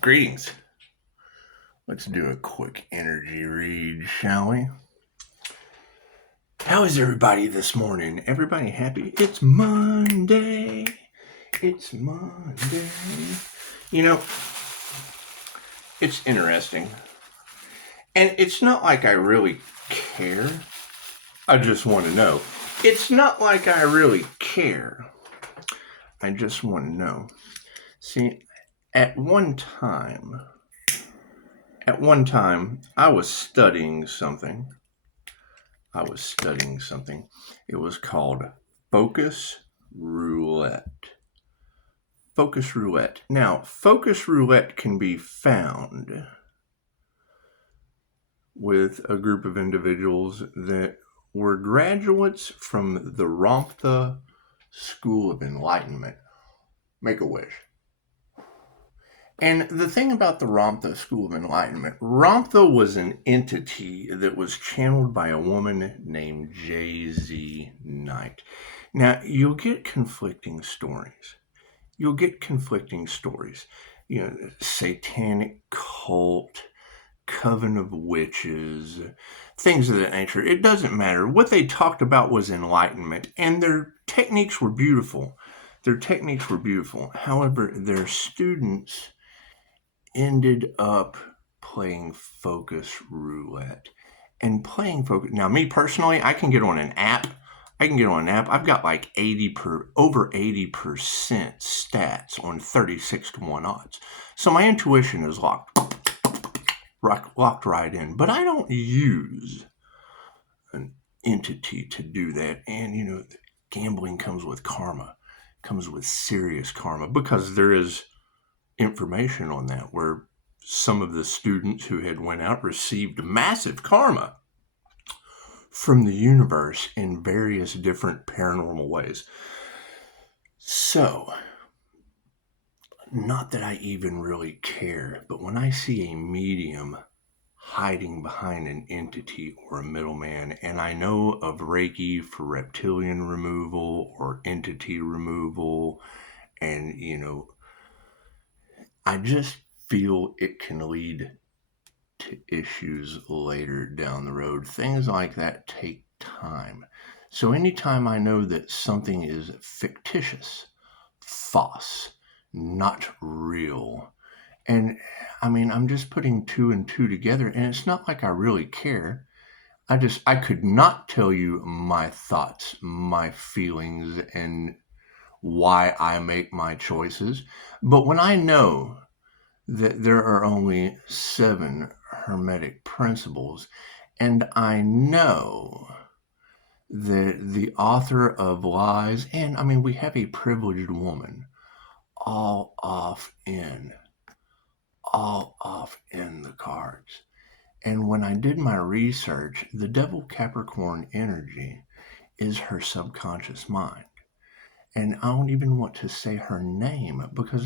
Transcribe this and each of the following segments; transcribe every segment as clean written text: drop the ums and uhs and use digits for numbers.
Greetings. Let's do a quick energy read, shall we? How is everybody this morning? Everybody happy? It's Monday. It's Monday. You know, it's interesting. And it's not like I really care. I just want to know. It's not like I really care. I just want to know. See, at one time, I was studying something. It was called Focus Roulette. Focus Roulette. Now, Focus Roulette can be found with a group of individuals that were graduates from the Ramtha School of Enlightenment. Make a wish. And the thing about the Ramtha School of Enlightenment, Ramtha was an entity that was channeled by a woman named J.Z. Knight. Now, you'll get conflicting stories. You know, satanic cult, coven of witches, things of that nature. It doesn't matter. What they talked about was enlightenment, and their techniques were beautiful. However, their students ended up playing Focus Roulette. And playing Focus... Now, me personally, I can get on an app. I've got like over 80% stats on 36 to 1 odds. So my intuition is locked right in. But I don't use an entity to do that. And, you know, gambling comes with karma. Comes with serious karma. Because there is information on that where some of the students who had went out received massive karma from the universe in various different paranormal ways. So, not that I even really care, but when I see a medium hiding behind an entity or a middleman, and I know of Reiki for reptilian removal or entity removal, and, you know, I just feel it can lead to issues later down the road. Things like that take time. So anytime I know that something is fictitious, false, not real, and I mean, I'm just putting 2 and 2 together, and it's not like I really care. I could not tell you my thoughts, my feelings, and why I make my choices. But when I know that there are only 7 Hermetic principles, and I know that the author of lies, and I mean, we have a privileged woman, all off in the cards. And when I did my research, the Devil Capricorn energy is her subconscious mind. And I don't even want to say her name because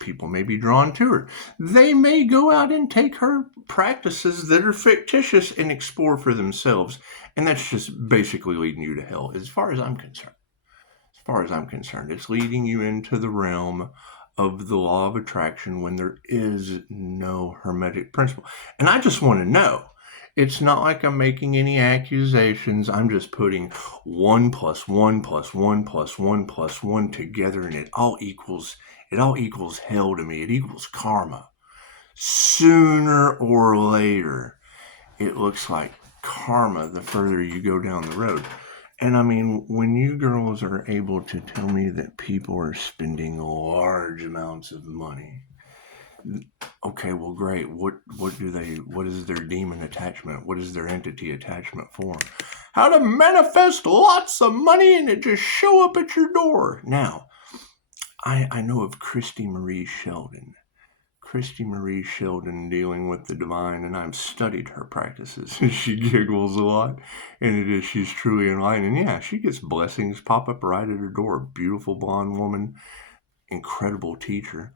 people may be drawn to her. They may go out and take her practices that are fictitious and explore for themselves. And that's just basically leading you to hell, as far as I'm concerned. It's leading you into the realm of the law of attraction when there is no Hermetic principle. And I just want to know. It's not like I'm making any accusations. I'm just putting 1 + 1 + 1 + 1 + 1 together, and it all equals hell to me. It equals karma. Sooner or later, it looks like karma the further you go down the road. And I mean, when you girls are able to tell me that people are spending large amounts of money, okay, well, great. What is their demon attachment? What is their entity attachment for? How to manifest lots of money and it just show up at your door. Now, I know of Christy Marie Sheldon dealing with the divine, and I've studied her practices. She giggles a lot, and she's truly enlightened. And yeah, she gets blessings pop up right at her door. Beautiful blonde woman, incredible teacher.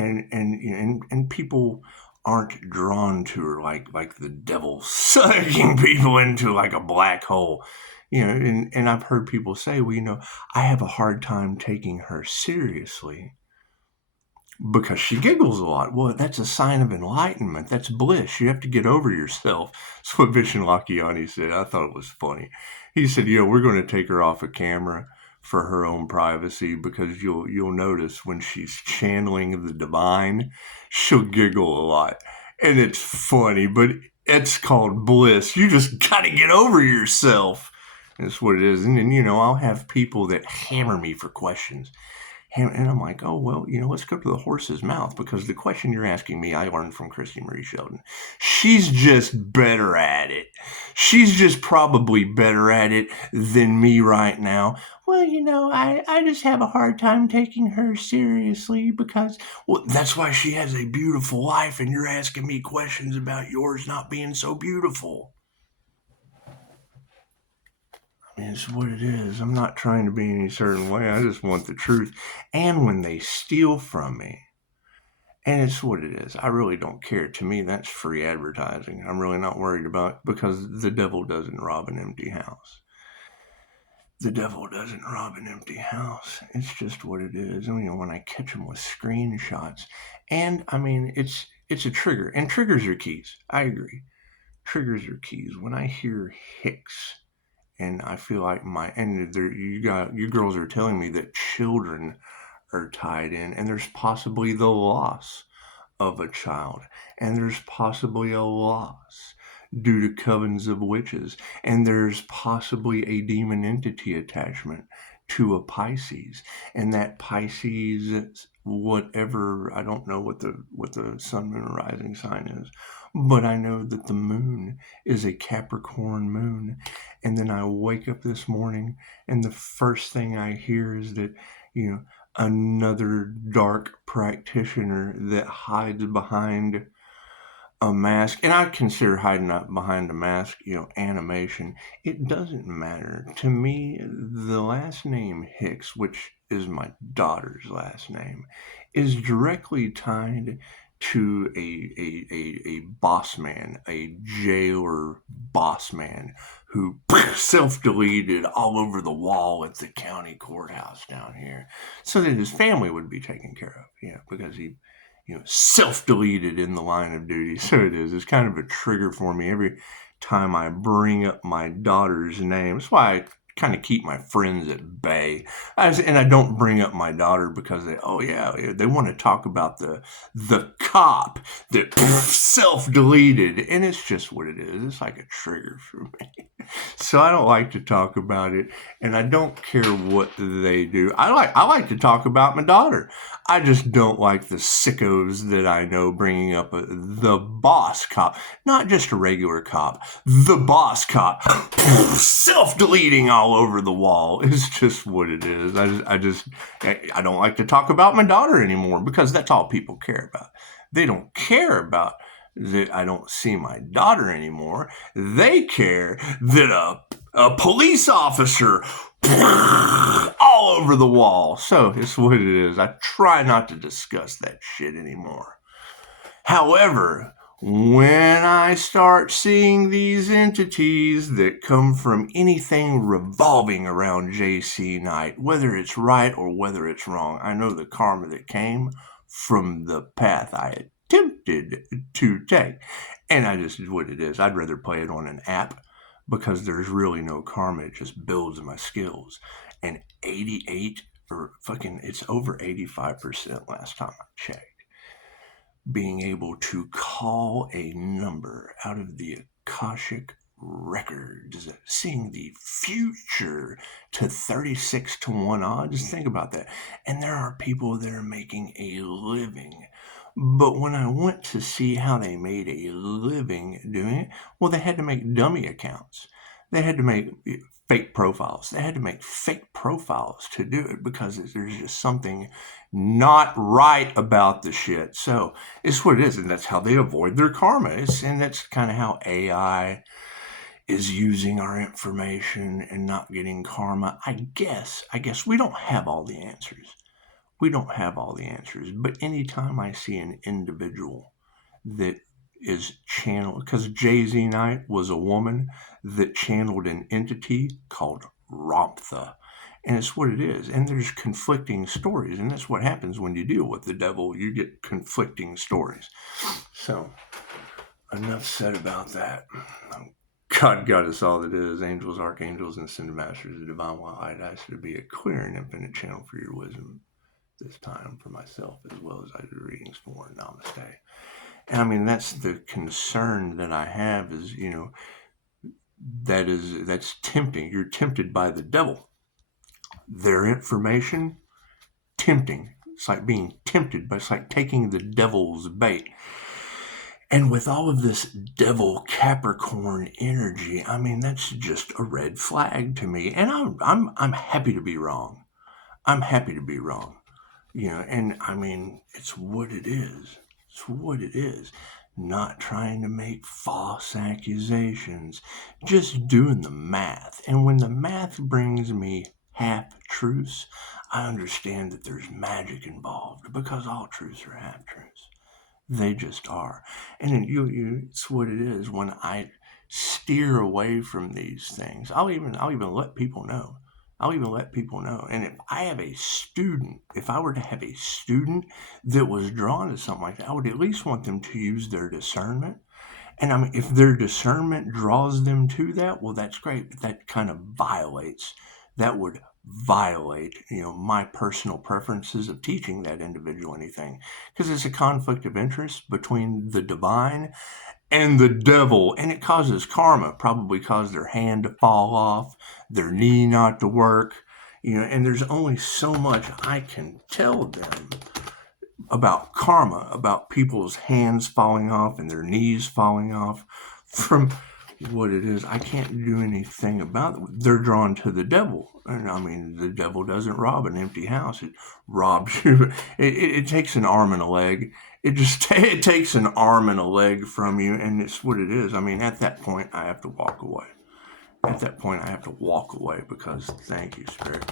And people aren't drawn to her like the devil sucking people into like a black hole. You know, and I've heard people say, well, you know, I have a hard time taking her seriously because she giggles a lot. Well, that's a sign of enlightenment. That's bliss. You have to get over yourself. That's what Vishen Lakhiani said. I thought it was funny. He said, we're going to take her off of camera for her own privacy, because you'll notice when she's channeling the divine, she'll giggle a lot. And it's funny, but it's called bliss. You just got to get over yourself. That's what it is. And then, I'll have people that hammer me for questions. And I'm like, oh, well, let's go to the horse's mouth, because the question you're asking me, I learned from Christy Marie Sheldon. She's just better at it. She's just probably better at it than me right now. Well, I just have a hard time taking her seriously because, well, that's why she has a beautiful life, and you're asking me questions about yours not being so beautiful. It's what it is. I'm not trying to be any certain way. I just want the truth. And when they steal from me, and it's what it is, I really don't care. To me, that's free advertising. I'm really not worried about it, because the devil doesn't rob an empty house. The devil doesn't rob an empty house. It's just what it is. When I catch them with screenshots, and it's a trigger. And triggers are keys. I agree. Triggers are keys. When I hear Hicks, and I feel like you girls are telling me that children are tied in, and there's possibly the loss of a child, and there's possibly a loss due to covens of witches, and there's possibly a demon entity attachment to a Pisces, and that Pisces, whatever, I don't know what the sun, moon, rising sign is, but I know that the moon is a Capricorn moon. And then I wake up this morning, and the first thing I hear is that, another dark practitioner that hides behind a mask. And I consider hiding up behind a mask, animation. It doesn't matter. To me, the last name Hicks, which is my daughter's last name, is directly tied to a boss man, a jailer boss man, who self-deleted all over the wall at the county courthouse down here, so that his family would be taken care of, because he self-deleted in the line of duty. So it is. It's kind of a trigger for me every time I bring up my daughter's name. That's why I kind of keep my friends at bay. And I don't bring up my daughter because they want to talk about the cop that self-deleted. And it's just what it is. It's like a trigger for me. So I don't like to talk about it, and I don't care what they do. I like to talk about my daughter. I just don't like the sickos that I know bringing up the boss cop, not just a regular cop, the boss cop, self-deleting all over the wall. It's just what it is. I don't like to talk about my daughter anymore, because that's all people care about. They don't care about that I don't see my daughter anymore. They care that a police officer all over the wall. So it's what it is. I try not to discuss that shit anymore. However, when I start seeing these entities that come from anything revolving around JC Knight, whether it's right or whether it's wrong, I know the karma that came from the path I attempted to take. And I just did what it is. I'd rather play it on an app, because there's really no karma. It just builds my skills. And 88 or it's over 85% last time I checked. Being able to call a number out of the Akashic Records, seeing the future to 36 to 1 odds. Think about that. And there are people that are making a living. But when I went to see how they made a living doing it, well, they had to make dummy accounts. They had to make fake profiles. They had to make fake profiles to do it, because there's just something not right about the shit. So it's what it is, and that's how they avoid their karma. And that's kind of how AI is using our information and not getting karma. I guess we don't have all the answers. We don't have all the answers, but anytime I see an individual that is channeled, because Jay-Z Knight was a woman that channeled an entity called Ramtha, And it's what it is. And there's conflicting stories. And that's what happens when you deal with the devil. You get conflicting stories. So, enough said about that. God got us all that is, angels, archangels, and ascended masters, the divine light. I ask you to be a clear and infinite channel for your wisdom this time for myself, as well as I do readings for. Namaste. And I mean, that's the concern that I have is, that's tempting. You're tempted by the devil. Their information, tempting. It's like being tempted, but it's like taking the devil's bait. And with all of this Devil Capricorn energy, I mean, that's just a red flag to me. And I'm happy to be wrong. I'm happy to be wrong. And I mean, it's what it is. It's what it is. Not trying to make false accusations, just doing the math. And when the math brings me half-truths, I understand that there's magic involved because all truths are half-truths. They just are. And then it's what it is. When I steer away from these things, I'll even let people know. And if I were to have a student that was drawn to something like that, I would at least want them to use their discernment. And I mean, if their discernment draws them to that, well, that's great. But that kind of would violate, my personal preferences of teaching that individual anything. Because it's a conflict of interest between the divine and the devil, and it causes karma. Probably cause their hand to fall off, their knee not to work, and there's only so much I can tell them about karma, about people's hands falling off and their knees falling off from what it is. I can't do anything about it. They're drawn to the devil. And I mean, the devil doesn't rob an empty house. It robs you. It takes an arm and a leg. It takes an arm and a leg from you, and it's what it is. I mean, at that point, I have to walk away. Because, thank you, Spirit,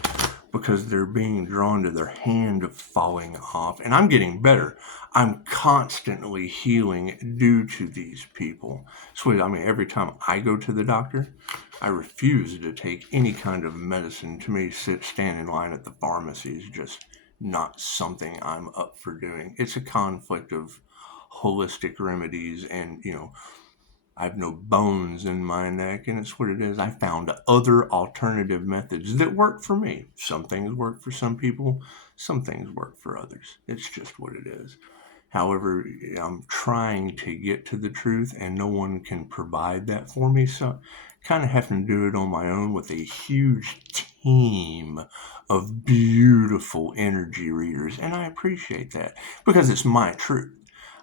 because they're being drawn to their hand falling off. And I'm getting better. I'm constantly healing due to these people. So, I mean, every time I go to the doctor, I refuse to take any kind of medicine. To me, stand in line at the pharmacy is just not something I'm up for doing. It's a conflict of holistic remedies, and I have no bones in my neck, and it's what it is. I found other alternative methods that work for me. Some things work for some people, some things work for others. It's just what it is. However, I'm trying to get to the truth, and no one can provide that for me, so kind of having to do it on my own with a huge team of beautiful energy readers, and I appreciate that because it's my truth.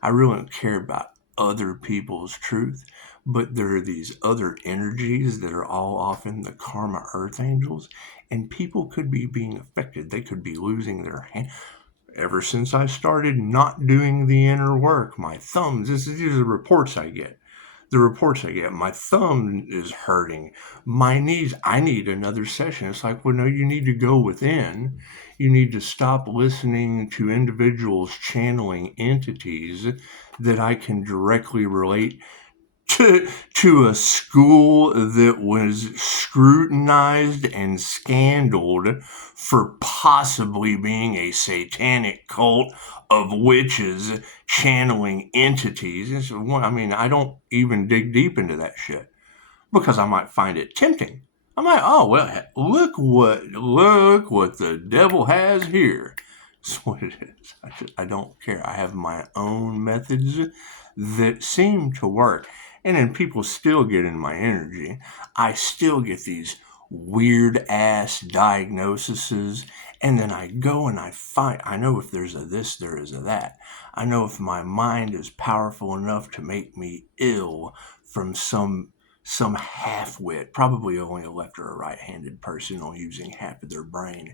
I really don't care about other people's truth, but there are these other energies that are all often the karma earth angels, and people could be being affected. They could be losing their hand. Ever since I started not doing the inner work, my thumbs, these are the reports I get. My thumb is hurting. My knees, I need another session. It's like, well, no, you need to go within. You need to stop listening to individuals channeling entities that I can directly relate to a school that was scrutinized and scandaled for possibly being a satanic cult of witches channeling entities. I mean, I don't even dig deep into that shit because I might find it tempting. I might, oh well, look what the devil has here. That's what it is. I don't care. I have my own methods that seem to work. And then people still get in my energy. I still get these weird ass diagnoses. And then I go and I know if there's a this, there is a that. I know if my mind is powerful enough to make me ill from some half-wit, probably only a left or a right-handed person or using half of their brain,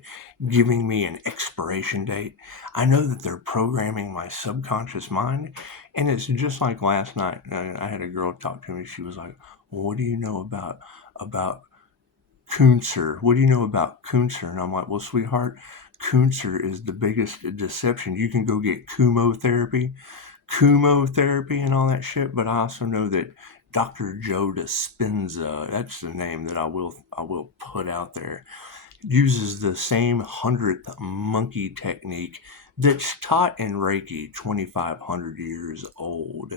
giving me an expiration date. I know that they're programming my subconscious mind, and it's just like last night. I had a girl talk to me. She was like, well, what do you know about Kunzer? What do you know about Kunzer? And I'm like, well, sweetheart, Kunzer is the biggest deception. You can go get chemotherapy and all that shit, but I also know that Dr. Joe Dispenza, that's the name that I will put out there. uses the same 100th monkey technique that's taught in Reiki 2,500 years old,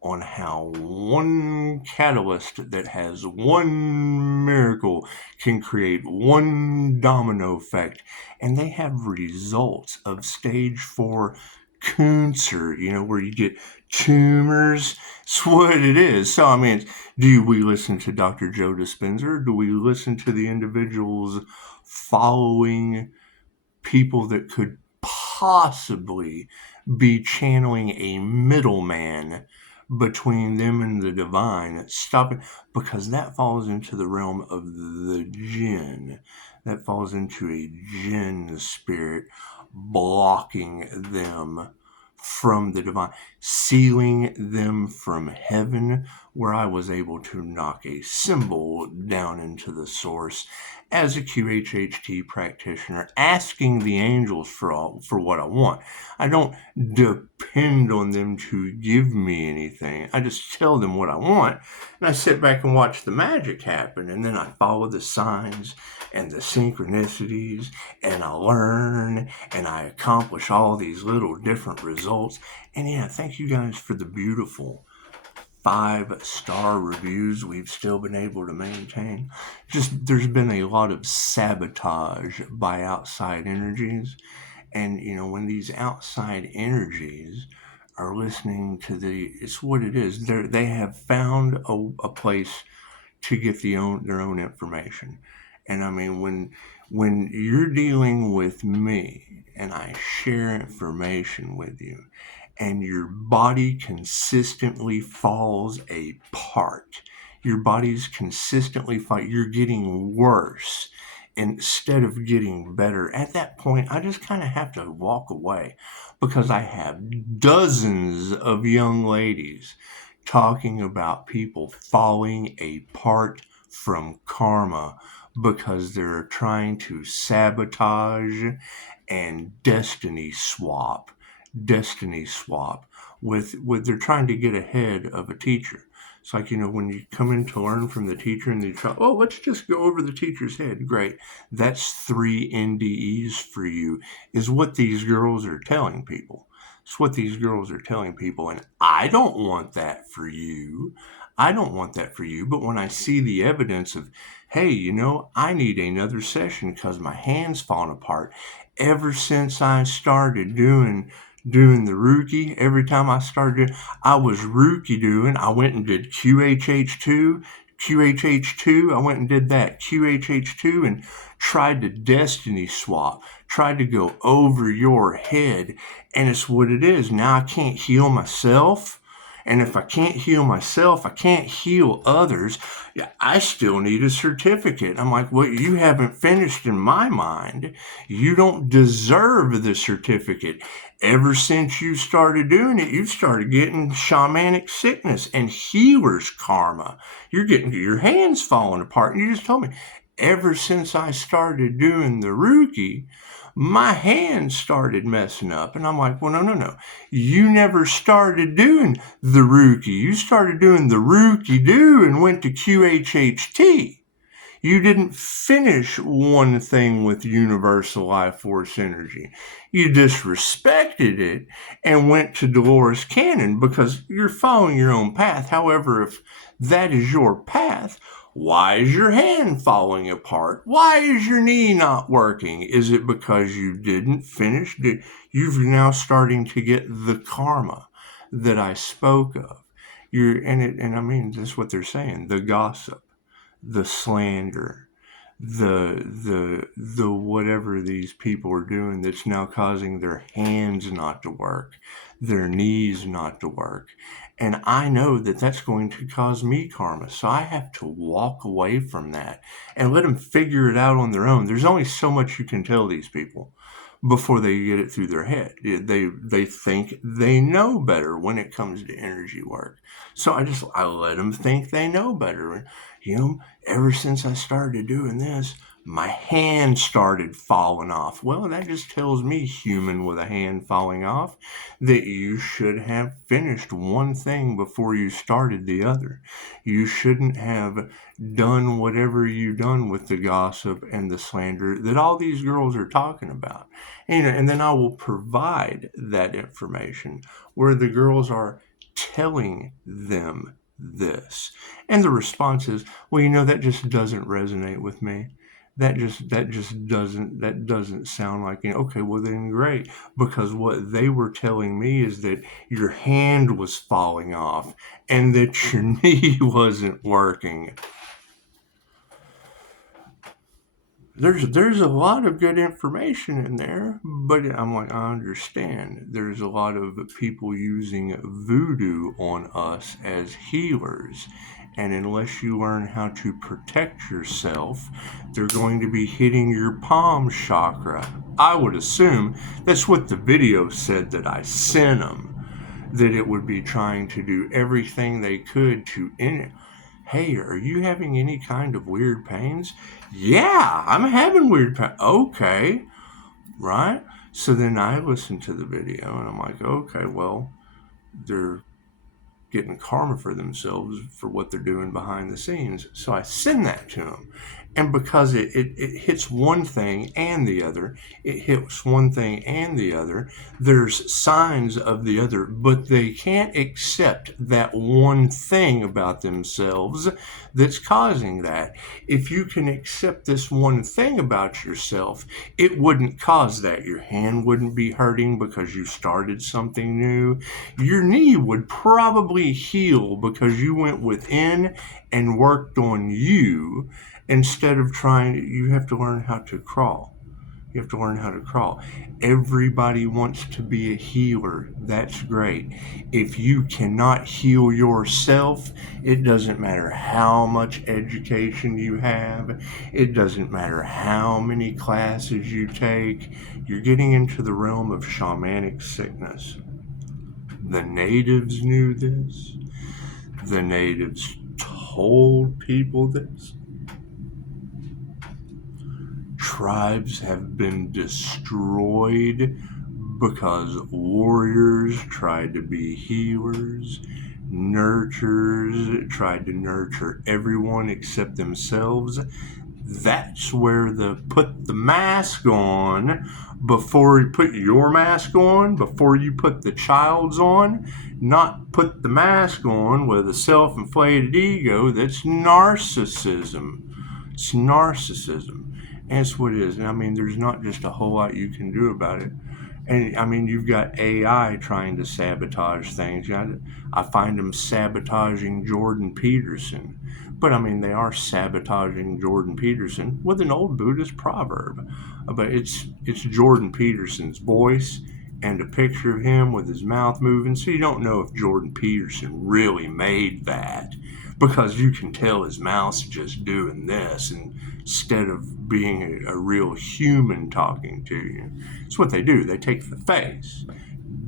on how one catalyst that has one miracle can create one domino effect. And they have results of stage 4 cancer, where you get tumors. It's what it is. So, I mean, do we listen to Dr. Joe Dispenza? Do we listen to the individuals following people that could possibly be channeling a middleman between them and the divine? Stop it, because that falls into the realm of the jinn. That falls into a jinn spirit, blocking them from the divine, sealing them from heaven, where I was able to knock a symbol down into the source as a QHHT practitioner, asking the angels for what I want. I don't depend on them to give me anything. I just tell them what I want, and I sit back and watch the magic happen, and then I follow the signs and the synchronicities, and I learn, and I accomplish all these little different results. And yeah, thank you guys for the beautiful 5-star reviews we've still been able to maintain. Just, there's been a lot of sabotage by outside energies. And, when these outside energies are listening to it's what it is. They have found a place to get their own information. And I mean, when you're dealing with me and I share information with you, and your body consistently falls apart, your body's consistently you're getting worse instead of getting better. At that point, I just kind of have to walk away, because I have dozens of young ladies talking about people falling apart from karma because they're trying to sabotage and destiny swap with they're trying to get ahead of a teacher. It's like, when you come in to learn from the teacher and you try, let's just go over the teacher's head. Great. That's 3 NDEs for you, is what these girls are telling people. It's what these girls are telling people. And I don't want that for you. I don't want that for you. But when I see the evidence of, hey, I need another session because my hand's falling apart. Ever since I started doing the Rookie, every time I started, I was Rookie doing, I went and did QHH2, I went and did that, QHH2, and tried to destiny swap, tried to go over your head, and it's what it is. Now I can't heal myself, and if I can't heal myself, I can't heal others. I still need a certificate. I'm like, well, you haven't finished in my mind. You don't deserve the certificate. Ever since you started doing it, you started getting shamanic sickness and healer's karma. You're getting your hands falling apart. And you just told me, ever since I started doing the Rookie, my hands started messing up. And I'm like, well, no. You never started doing the Rookie. You started doing the Rookie do and went to QHHT. You didn't finish one thing with universal life force energy. You disrespected it and went to Dolores Cannon because you're following your own path. However, if that is your path, why is your hand falling apart? Why is your knee not working? Is it because you didn't finish? You're now starting to get the karma that I spoke of. And I mean, that's what they're saying, the gossip, the slander, the whatever these people are doing that's now causing their hands not to work, their knees not to work. And I know that that's going to cause me karma. So I have to walk away from that and let them figure it out on their own. There's only so much you can tell these people before they get it through their head. They think they know better when it comes to energy work. So I let them think they know better. Ever since I started doing this, My hand started falling off. Well, that just tells me, human with a hand falling off, that you should have finished one thing before you started the other. You shouldn't have done whatever you done with the gossip and the slander that all these girls are talking about. And then I will provide that information where the girls are telling them this. And the response is, well, that just doesn't resonate with me. That doesn't sound like, okay, well then great, because what they were telling me is that your hand was falling off and that your knee wasn't working. There's a lot of good information in there, but I'm like, I understand. There's a lot of people using voodoo on us as healers. And unless you learn how to protect yourself, they're going to be hitting your palm chakra. I would assume that's what the video said that I sent them, that it would be trying to do everything they could to hey, are you having any kind of weird pains? Yeah, I'm having weird pains. Okay, right? So then I listened to the video and I'm like, okay, well, they're getting karma for themselves for what they're doing behind the scenes. So I send that to them. And because it hits one thing and the other, there's signs of the other, but they can't accept that one thing about themselves that's causing that. If you can accept this one thing about yourself, it wouldn't cause that. Your hand wouldn't be hurting because you started something new. Your knee would probably heal because you went within and worked on you. Instead of you have to learn how to crawl. You have to learn how to crawl. Everybody wants to be a healer. That's great. If you cannot heal yourself, it doesn't matter how much education you have. It doesn't matter how many classes you take. You're getting into the realm of shamanic sickness. The natives knew this. The natives told people this. Tribes have been destroyed because warriors tried to be healers, nurturers tried to nurture everyone except themselves. That's where put the mask on before you put your mask on, before you put the child's on, not put the mask on with a self-inflated ego. That's narcissism. It's narcissism. And it's what it is. And there's not just a whole lot you can do about it. And you've got AI trying to sabotage things. I find them sabotaging Jordan Peterson. But they are sabotaging Jordan Peterson with an old Buddhist proverb. But it's Jordan Peterson's voice and a picture of him with his mouth moving. So you don't know if Jordan Peterson really made that, because you can tell his mouth's just doing this instead of being a real human talking to you. It's what they do. They take the face,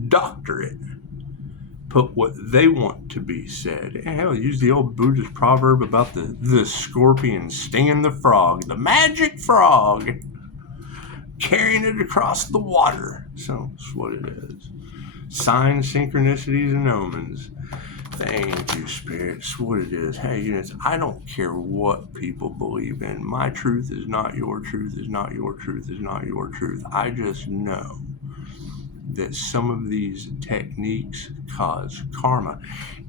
doctor it, put what they want to be said. And hell, use the old Buddhist proverb about the scorpion stinging the frog, the magic frog, carrying it across the water. So that's what it is. Signs, synchronicities, and omens. Thank you, Spirit. It's what it is. Hey, units, I don't care what people believe in. My truth is not your truth, is not your truth, is not your truth. I just know that some of these techniques cause karma.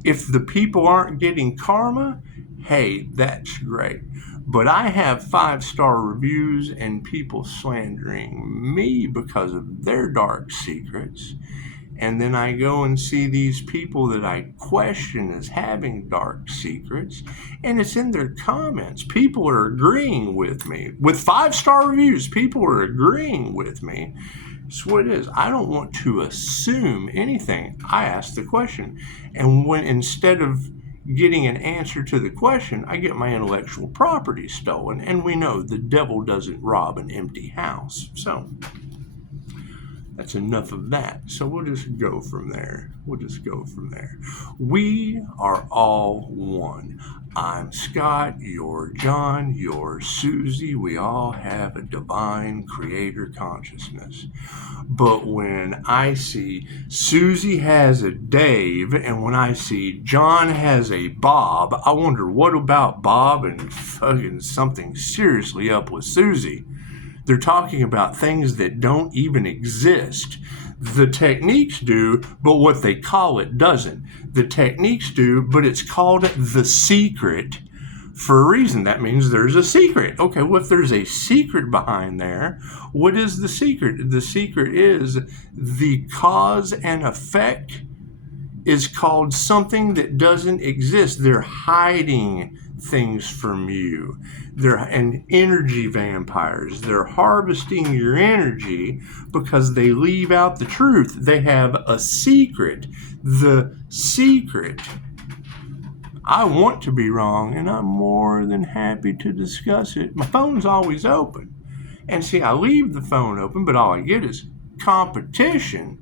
If the people aren't getting karma, hey, that's great. But I have 5-star reviews and people slandering me because of their dark secrets. And then I go and see these people that I question as having dark secrets, and it's in their comments. People are agreeing with me. With 5-star reviews, people are agreeing with me. That's what it is. I don't want to assume anything. I ask the question. And when instead of getting an answer to the question, I get my intellectual property stolen. And we know the devil doesn't rob an empty house. So That's enough of that. So we'll just go from there. We are all one. I'm Scott, you're John, you're Susie. We all have a divine creator consciousness. But when I see Susie has a Dave, and when I see John has a Bob, I wonder what about Bob and fucking something seriously up with Susie. They're talking about things that don't even exist. The techniques do, but what they call it doesn't. The techniques do, but it's called the secret for a reason. That means there's a secret. Okay, well, if there's a secret behind there, what is the secret? The secret is the cause and effect is called something that doesn't exist. They're hiding things from you. They're energy vampires. They're harvesting your energy because they leave out the truth. They have a secret. The secret. I want to be wrong, and I'm more than happy to discuss it. My phone's always open. And see, I leave the phone open, but all I get is competition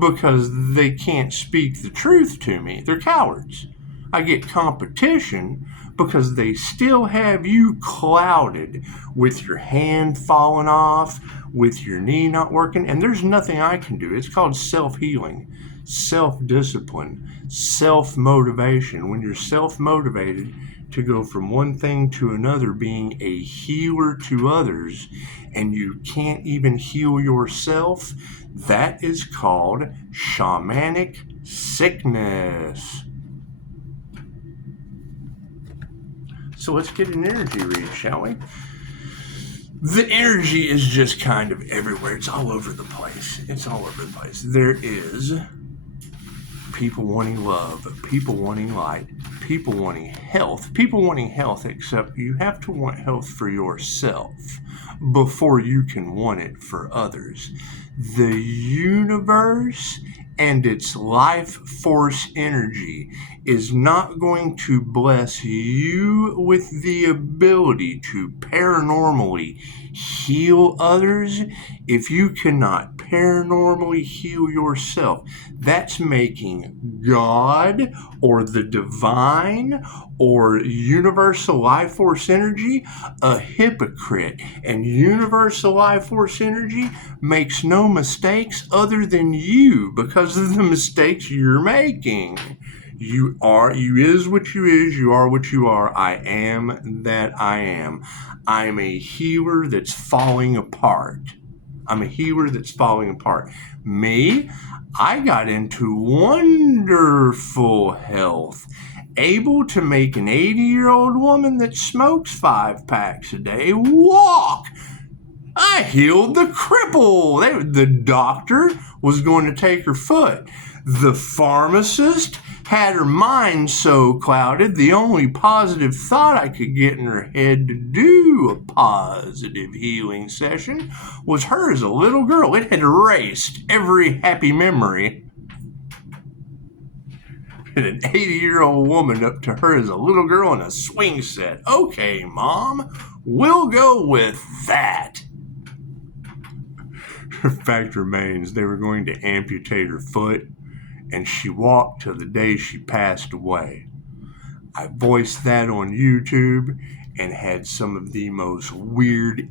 because they can't speak the truth to me. They're cowards. I get competition because they still have you clouded with your hand falling off, with your knee not working, and there's nothing I can do. It's called self-healing, self-discipline, self-motivation. When you're self-motivated to go from one thing to another, being a healer to others, and you can't even heal yourself, that is called shamanic sickness. So let's get an energy read, shall we? The energy is just kind of everywhere. It's all over the place. There is people wanting love, people wanting light, people wanting health. Except you have to want health for yourself before you can want it for others. The universe and its life force energy is not going to bless you with the ability to paranormally heal others if you cannot paranormally heal yourself. That's making God or the divine or universal life force energy a hypocrite. And universal life force energy makes no mistakes other than you because of the mistakes you're making. You is what you is, you are what you are, I am that I am. I'm a healer that's falling apart. Me, I got into wonderful health, able to make an 80-year-old woman that smokes 5 packs a day walk. I healed the cripple. The doctor was going to take her foot. The pharmacist had her mind so clouded, the only positive thought I could get in her head to do a positive healing session was her as a little girl. It had erased every happy memory. And an 80-year-old woman up to her as a little girl in a swing set. Okay, Mom, we'll go with that. Fact remains, they were going to amputate her foot, and she walked till the day she passed away. I voiced that on YouTube and had some of the most weird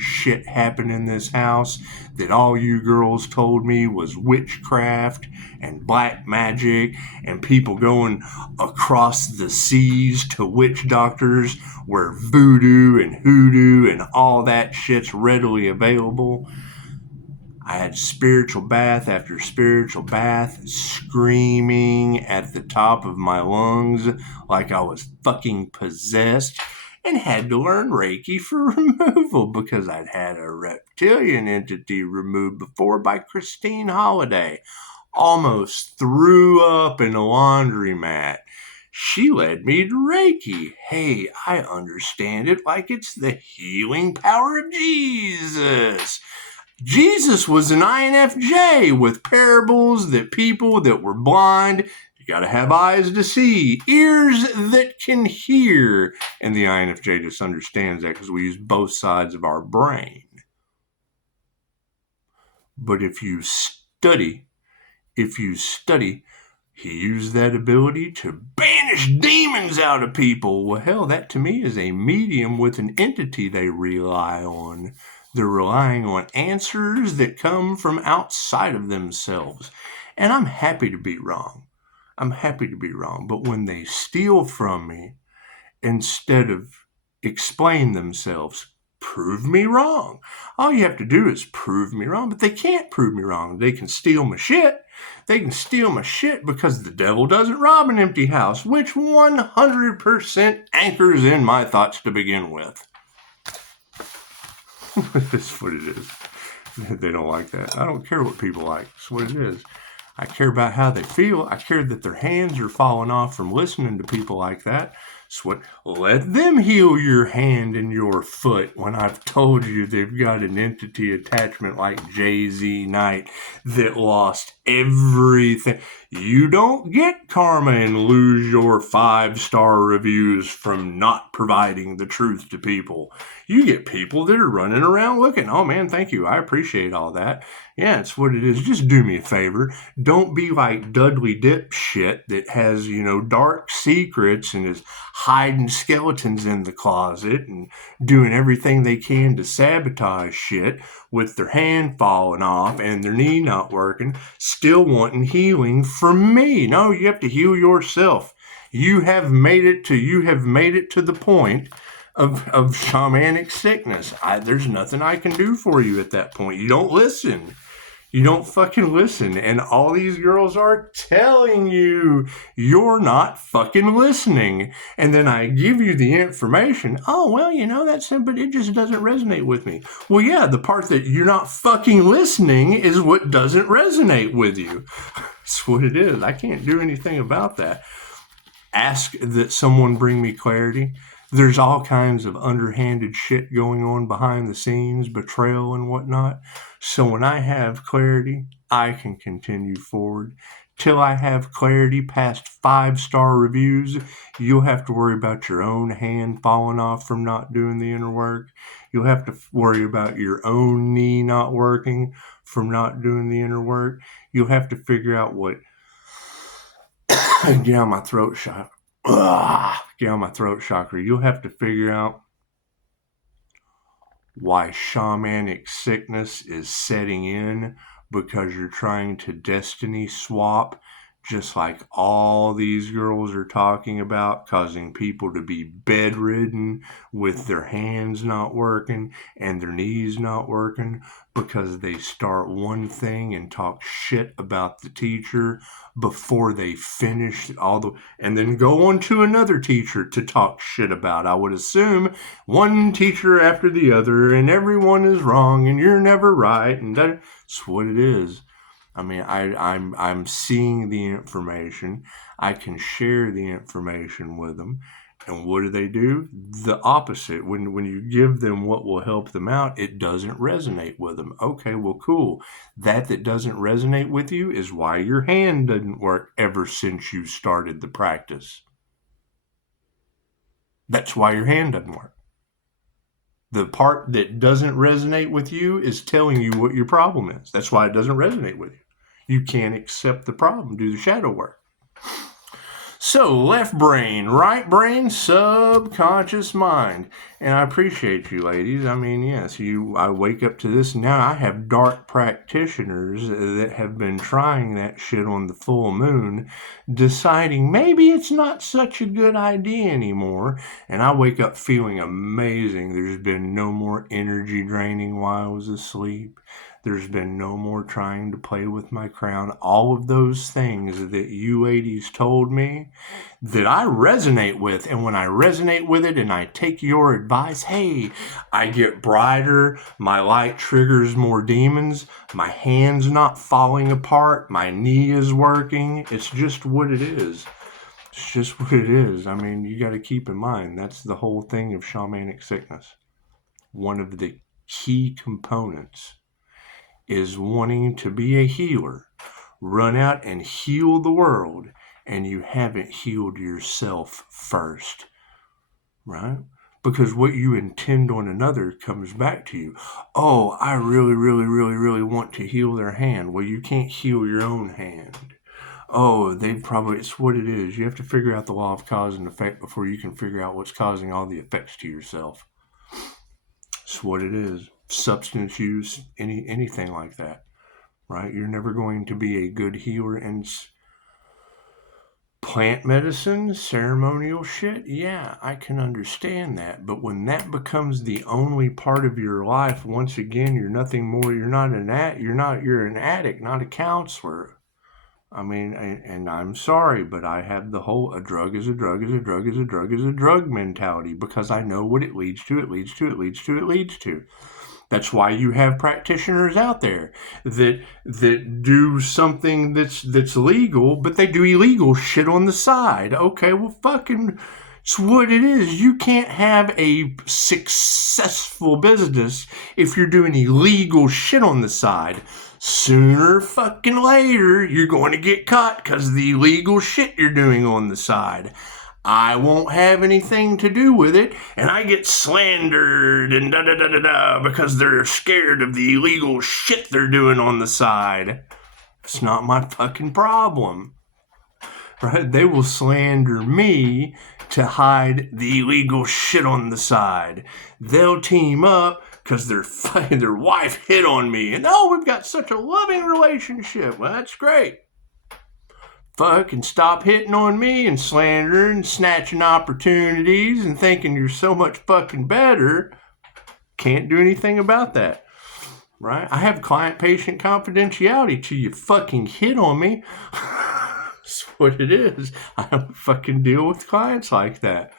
shit happen in this house that all you girls told me was witchcraft and black magic and people going across the seas to witch doctors where voodoo and hoodoo and all that shit's readily available. I had spiritual bath after spiritual bath, screaming at the top of my lungs like I was fucking possessed, and had to learn Reiki for removal because I'd had a reptilian entity removed before by Christine Holiday. Almost threw up in a laundromat. She led me to Reiki. Hey, I understand it like it's the healing power of Jesus. Jesus was an INFJ with parables that people that were blind, you got to have eyes to see, ears that can hear. And the INFJ just understands that because we use both sides of our brain. But if you study, he used that ability to banish demons out of people. Well, hell, that to me is a medium with an entity they rely on. They're relying on answers that come from outside of themselves. And I'm happy to be wrong. But when they steal from me, instead of explain themselves, prove me wrong. All you have to do is prove me wrong, but they can't prove me wrong. They can steal my shit. They can steal my shit because the devil doesn't rob an empty house, which 100% anchors in my thoughts to begin with. That's what it is. They don't like that. I don't care what people like. That's what it is. I care about how they feel. I care that their hands are falling off from listening to people like that. Let them heal your hand and your foot when I've told you they've got an entity attachment like Jay-Z Knight that lost everything. You don't get karma and lose your 5-star reviews from not providing the truth to people. You get people that are running around looking, oh man, thank you, I appreciate all that. Yeah, it's what it is. Just do me a favor. Don't be like Dudley Dipshit that has, dark secrets and is hiding skeletons in the closet and doing everything they can to sabotage shit with their hand falling off and their knee not working, still wanting healing from me. No, you have to heal yourself. You have made it to the point of shamanic sickness. There's nothing I can do for you at that point. You don't listen. You don't fucking listen. And all these girls are telling you you're not fucking listening. And then I give you the information. Oh, well, that's it, but it just doesn't resonate with me. Well, yeah, the part that you're not fucking listening is what doesn't resonate with you. That's what it is. I can't do anything about that. Ask that someone bring me clarity. There's all kinds of underhanded shit going on behind the scenes, betrayal and whatnot. So when I have clarity, I can continue forward. Till I have clarity past 5-star reviews, you'll have to worry about your own hand falling off from not doing the inner work. You'll have to worry about your own knee not working from not doing the inner work. You'll have to figure out what... Get out my throat shot. Get on my throat chakra. You'll have to figure out why shamanic sickness is setting in because you're trying to destiny swap, just like all these girls are talking about, causing people to be bedridden with their hands not working and their knees not working because they start one thing and talk shit about the teacher before they finish and then go on to another teacher to talk shit about. I would assume one teacher after the other and everyone is wrong and you're never right, and that's what it is. I mean, I'm seeing the information. I can share the information with them. And what do? The opposite. When you give them what will help them out, it doesn't resonate with them. Okay, well, cool. That doesn't resonate with you is why your hand doesn't work ever since you started the practice. That's why your hand doesn't work. The part that doesn't resonate with you is telling you what your problem is. That's why it doesn't resonate with you. You can't accept the problem, do the shadow work. So, left brain, right brain, subconscious mind. And I appreciate you, ladies. I mean, yes, I wake up to this now. I have dark practitioners that have been trying that shit on the full moon, deciding maybe it's not such a good idea anymore. And I wake up feeling amazing. There's been no more energy draining while I was asleep. There's been no more trying to play with my crown. All of those things that you ladies told me that I resonate with. And when I resonate with it and I take your advice, hey, I get brighter. My light triggers more demons. My hand's not falling apart. My knee is working. It's just what it is. It's just what it is. I mean, you got to keep in mind, that's the whole thing of shamanic sickness. One of the key components is wanting to be a healer, run out and heal the world, and you haven't healed yourself first, right? because what you intend on another comes back to you. Oh, I really, really, really, really want to heal their hand. Well, you can't heal your own hand. Oh, it's what it is. You have to figure out the law of cause and effect before you can figure out what's causing all the effects to yourself. It's what it is. Substance use, anything like that, right? You're never going to be a good healer. And plant medicine, ceremonial shit, yeah, I can understand that. But when that becomes the only part of your life, once again, you're nothing more. You're an addict, not a counselor. I mean, and I'm sorry, but I have the whole a drug is a drug is a drug is a drug is a drug mentality, because I know what it leads to. It leads to, it leads to, it leads to. That's why you have practitioners out there that do something that's legal, but they do illegal shit on the side. Okay, well, fucking, it's what it is. You can't have a successful business if you're doing illegal shit on the side. Sooner fucking later, you're going to get caught because of the illegal shit you're doing on the side. I won't have anything to do with it, and I get slandered and da-da-da-da-da because they're scared of the illegal shit they're doing on the side. It's not my fucking problem, right? They will slander me to hide the illegal shit on the side. They'll team up because their wife hit on me, and oh, we've got such a loving relationship. Well, that's great. Fucking stop hitting on me and slandering, snatching opportunities and thinking you're so much fucking better. Can't do anything about that, right? I have client-patient confidentiality till you fucking hit on me. That's what it is. I don't fucking deal with clients like that,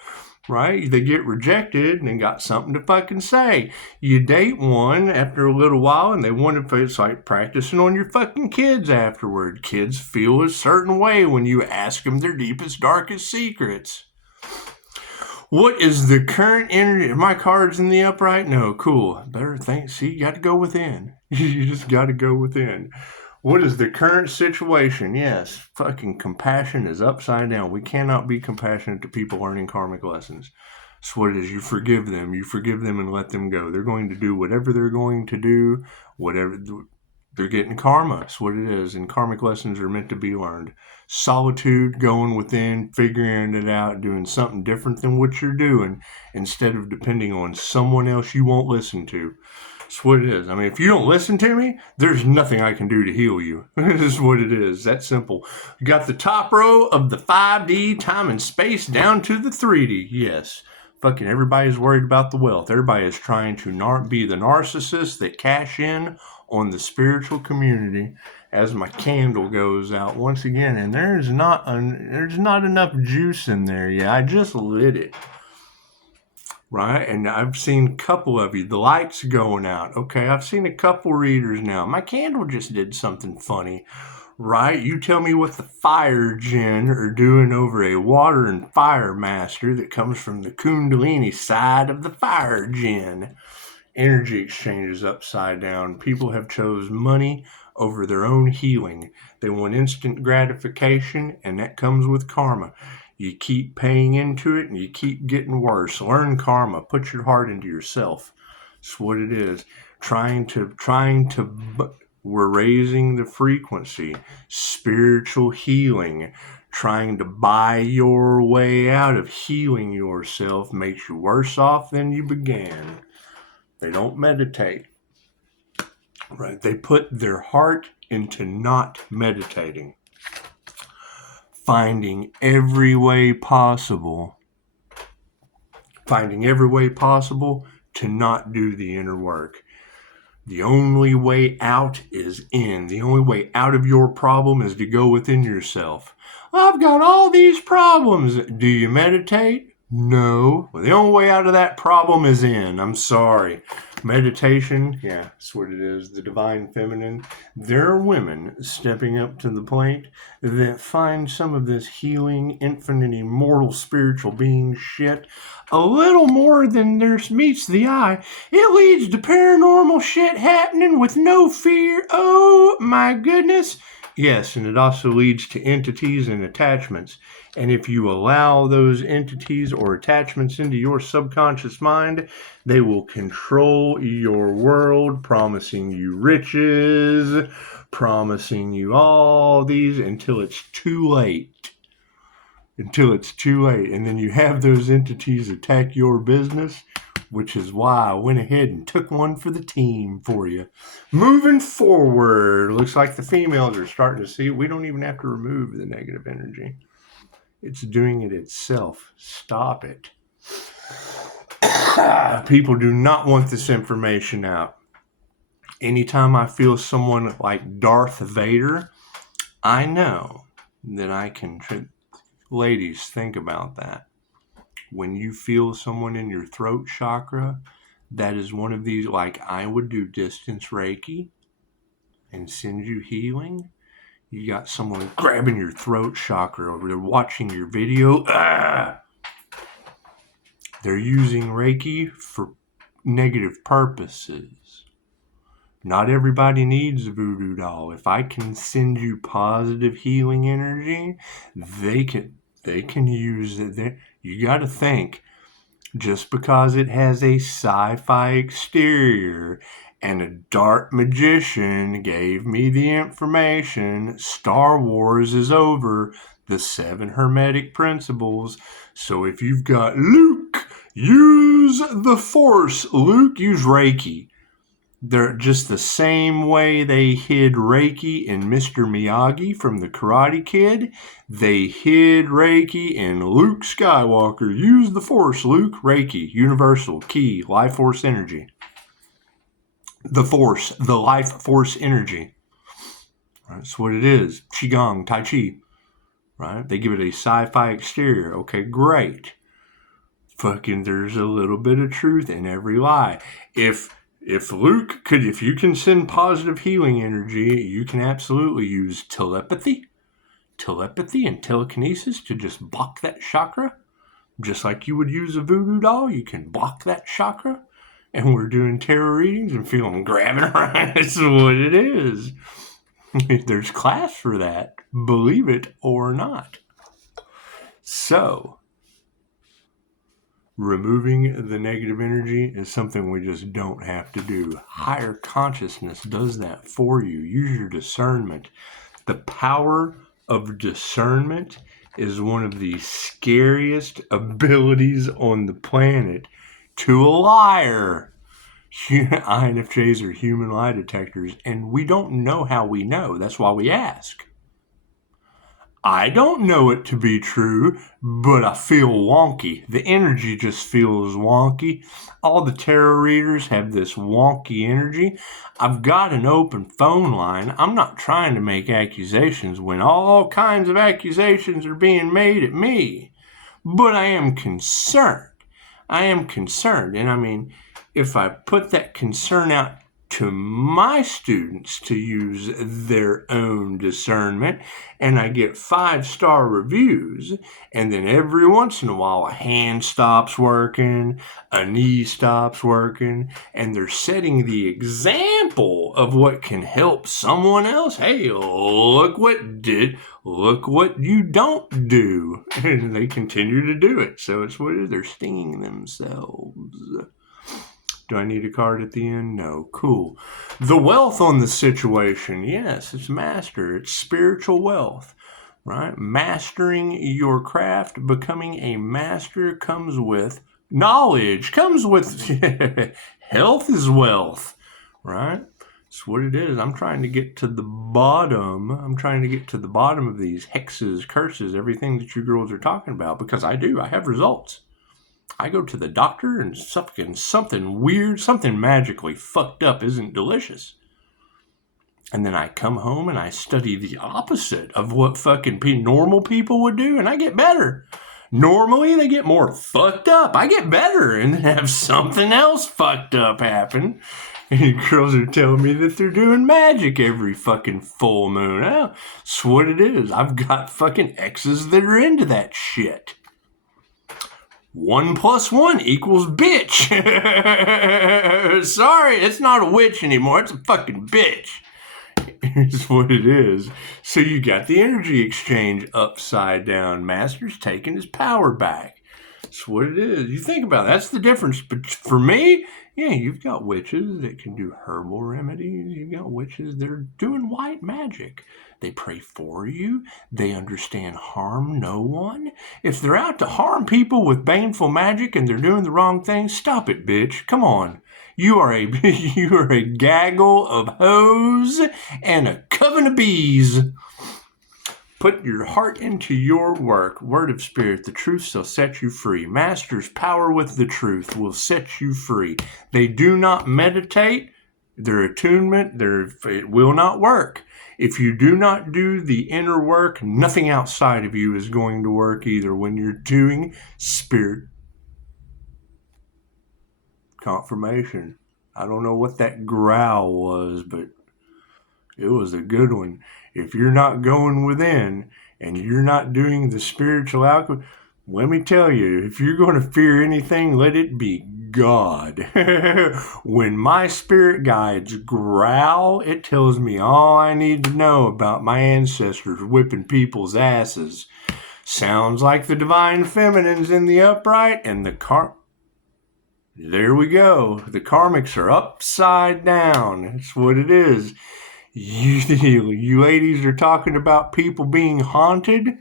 right? They get rejected and got something to fucking say. You date one after a little while and they want to, it's like practicing on your fucking kids afterward. Kids feel a certain way when you ask them their deepest, darkest secrets. What is the current energy? Are my cards in the upright? No, cool. Better think, see, you got to go within. You just got to go within. What is the current situation? Yes, fucking compassion is upside down. We cannot be compassionate to people learning karmic lessons. That's what it is. You forgive them. You forgive them and let them go. They're going to do whatever they're going to do. Whatever they're getting karma. That's what it is. And karmic lessons are meant to be learned. Solitude, going within, figuring it out, doing something different than what you're doing instead of depending on someone else you won't listen to. That's what it is. I mean, if you don't listen to me, there's nothing I can do to heal you. This is what it is. That simple. You got the top row of the 5D, time and space, down to the 3D. Yes. Fucking everybody's worried about the wealth. Everybody is trying to be the narcissist that cash in on the spiritual community as my candle goes out once again. And there's not enough juice in there yet. I just lit it. Right? And I've seen a couple of you. The light's going out. Okay, I've seen a couple readers now. My candle just did something funny. Right? You tell me what the fire djinn are doing over a water and fire master that comes from the Kundalini side of the fire djinn. Energy exchanges upside down. People have chose money over their own healing. They want instant gratification, and that comes with karma. You keep paying into it and you keep getting worse. Learn karma. Put your heart into yourself. That's what it is. We're raising the frequency. Spiritual healing. Trying to buy your way out of healing yourself makes you worse off than you began. They don't meditate. Right? They put their heart into not meditating. Finding every way possible to not do the inner work. The only way out is in. The only way out of your problem is to go within yourself. I've got all these problems. Do you meditate? No. Well, the only way out of that problem is in. I'm sorry. Meditation, yeah, that's what it is. The divine feminine. There are women stepping up to the plate that find some of this healing, infinite, immortal, spiritual being shit a little more than there meets the eye. It leads to paranormal shit happening with no fear. Oh, my goodness. Yes, and it also leads to entities and attachments. And if you allow those entities or attachments into your subconscious mind, they will control your world, promising you riches, promising you all these until it's too late. Until it's too late. And then you have those entities attack your business, which is why I went ahead and took one for the team for you. Moving forward, looks like the females are starting to see it. We don't even have to remove the negative energy. It's doing it itself. Stop it. People do not want this information out. Anytime I feel someone like Darth Vader, I know that I can... Ladies, think about that. When you feel someone in your throat chakra, that is one of these, like I would do distance Reiki and send you healing. You got someone grabbing your throat chakra over there watching your video. They're using Reiki for negative purposes. Not everybody needs a voodoo doll. If I can send you positive healing energy, they can use it. You got to think, just because it has a sci-fi exterior and a dark magician gave me the information, Star Wars is over the 7 Hermetic principles. So if you've got Luke, use the Force. Luke, use Reiki. They're just the same way they hid Reiki in Mr. Miyagi from the Karate Kid. They hid Reiki in Luke Skywalker. Use the Force, Luke. Reiki, universal, key, life force energy. The Force, the life force energy. Right, that's what it is. Qigong, Tai Chi. Right? They give it a sci-fi exterior. Okay, great. Fucking there's a little bit of truth in every lie. If you can send positive healing energy, you can absolutely use telepathy and telekinesis to just block that chakra. Just like you would use a voodoo doll, you can block that chakra. And we're doing tarot readings and feel them grabbing around. That's what it is. There's class for that, believe it or not. So, removing the negative energy is something we just don't have to do. Higher consciousness does that for you. Use your discernment. The power of discernment is one of the scariest abilities on the planet to a liar. INFJs are human lie detectors, and we don't know how we know. That's why we ask. I don't know it to be true, but I feel wonky. The energy just feels wonky. All the tarot readers have this wonky energy. I've got an open phone line. I'm not trying to make accusations when all kinds of accusations are being made at me. But I am concerned. And I mean, if I put that concern out to my students to use their own discernment, and I get 5-star reviews, and then every once in a while a hand stops working, a knee stops working, and they're setting the example of what can help someone else. Hey, look what you don't do. And they continue to do it. So it's what they're stinging themselves. Do I need a card at the end? No. Cool. The wealth on the situation. Yes, it's master. It's spiritual wealth, right? Mastering your craft, becoming a master comes with knowledge, comes with health is wealth, right? That's what it is. I'm trying to get to the bottom. Of these hexes, curses, everything that you girls are talking about, because I have results. I go to the doctor and something weird, something magically fucked up isn't delicious. And then I come home and I study the opposite of what fucking normal people would do, and I get better. Normally, they get more fucked up. I get better and then have something else fucked up happen. And girls are telling me that they're doing magic every fucking full moon. Well, that's what it is. I've got fucking exes that are into that shit. 1 + 1 = bitch. Sorry, it's not a witch anymore. It's a fucking bitch. is what it is. So you got the energy exchange upside down. Master's taking his power back. That's what it is. You think about it, that's the difference. But for me, yeah, you've got witches that can do herbal remedies. You've got witches that are doing white magic. They pray for you. They understand harm no one. If they're out to harm people with baneful magic and they're doing the wrong thing, stop it, bitch. Come on. You are a gaggle of hoes and a coven of bees. Put your heart into your work. Word of Spirit, the truth shall set you free. Master's power with the truth will set you free. They do not meditate. Their attunement, it will not work. If you do not do the inner work, nothing outside of you is going to work either. When you're doing spirit confirmation. I don't know what that growl was, but it was a good one. If you're not going within and you're not doing the spiritual alchemy, let me tell you, if you're going to fear anything, let it be God. When my spirit guides growl, it tells me all I need to know about my ancestors whipping people's asses. Sounds like the divine feminines in the upright and there we go. The karmics are upside down. That's what it is. You ladies are talking about people being haunted.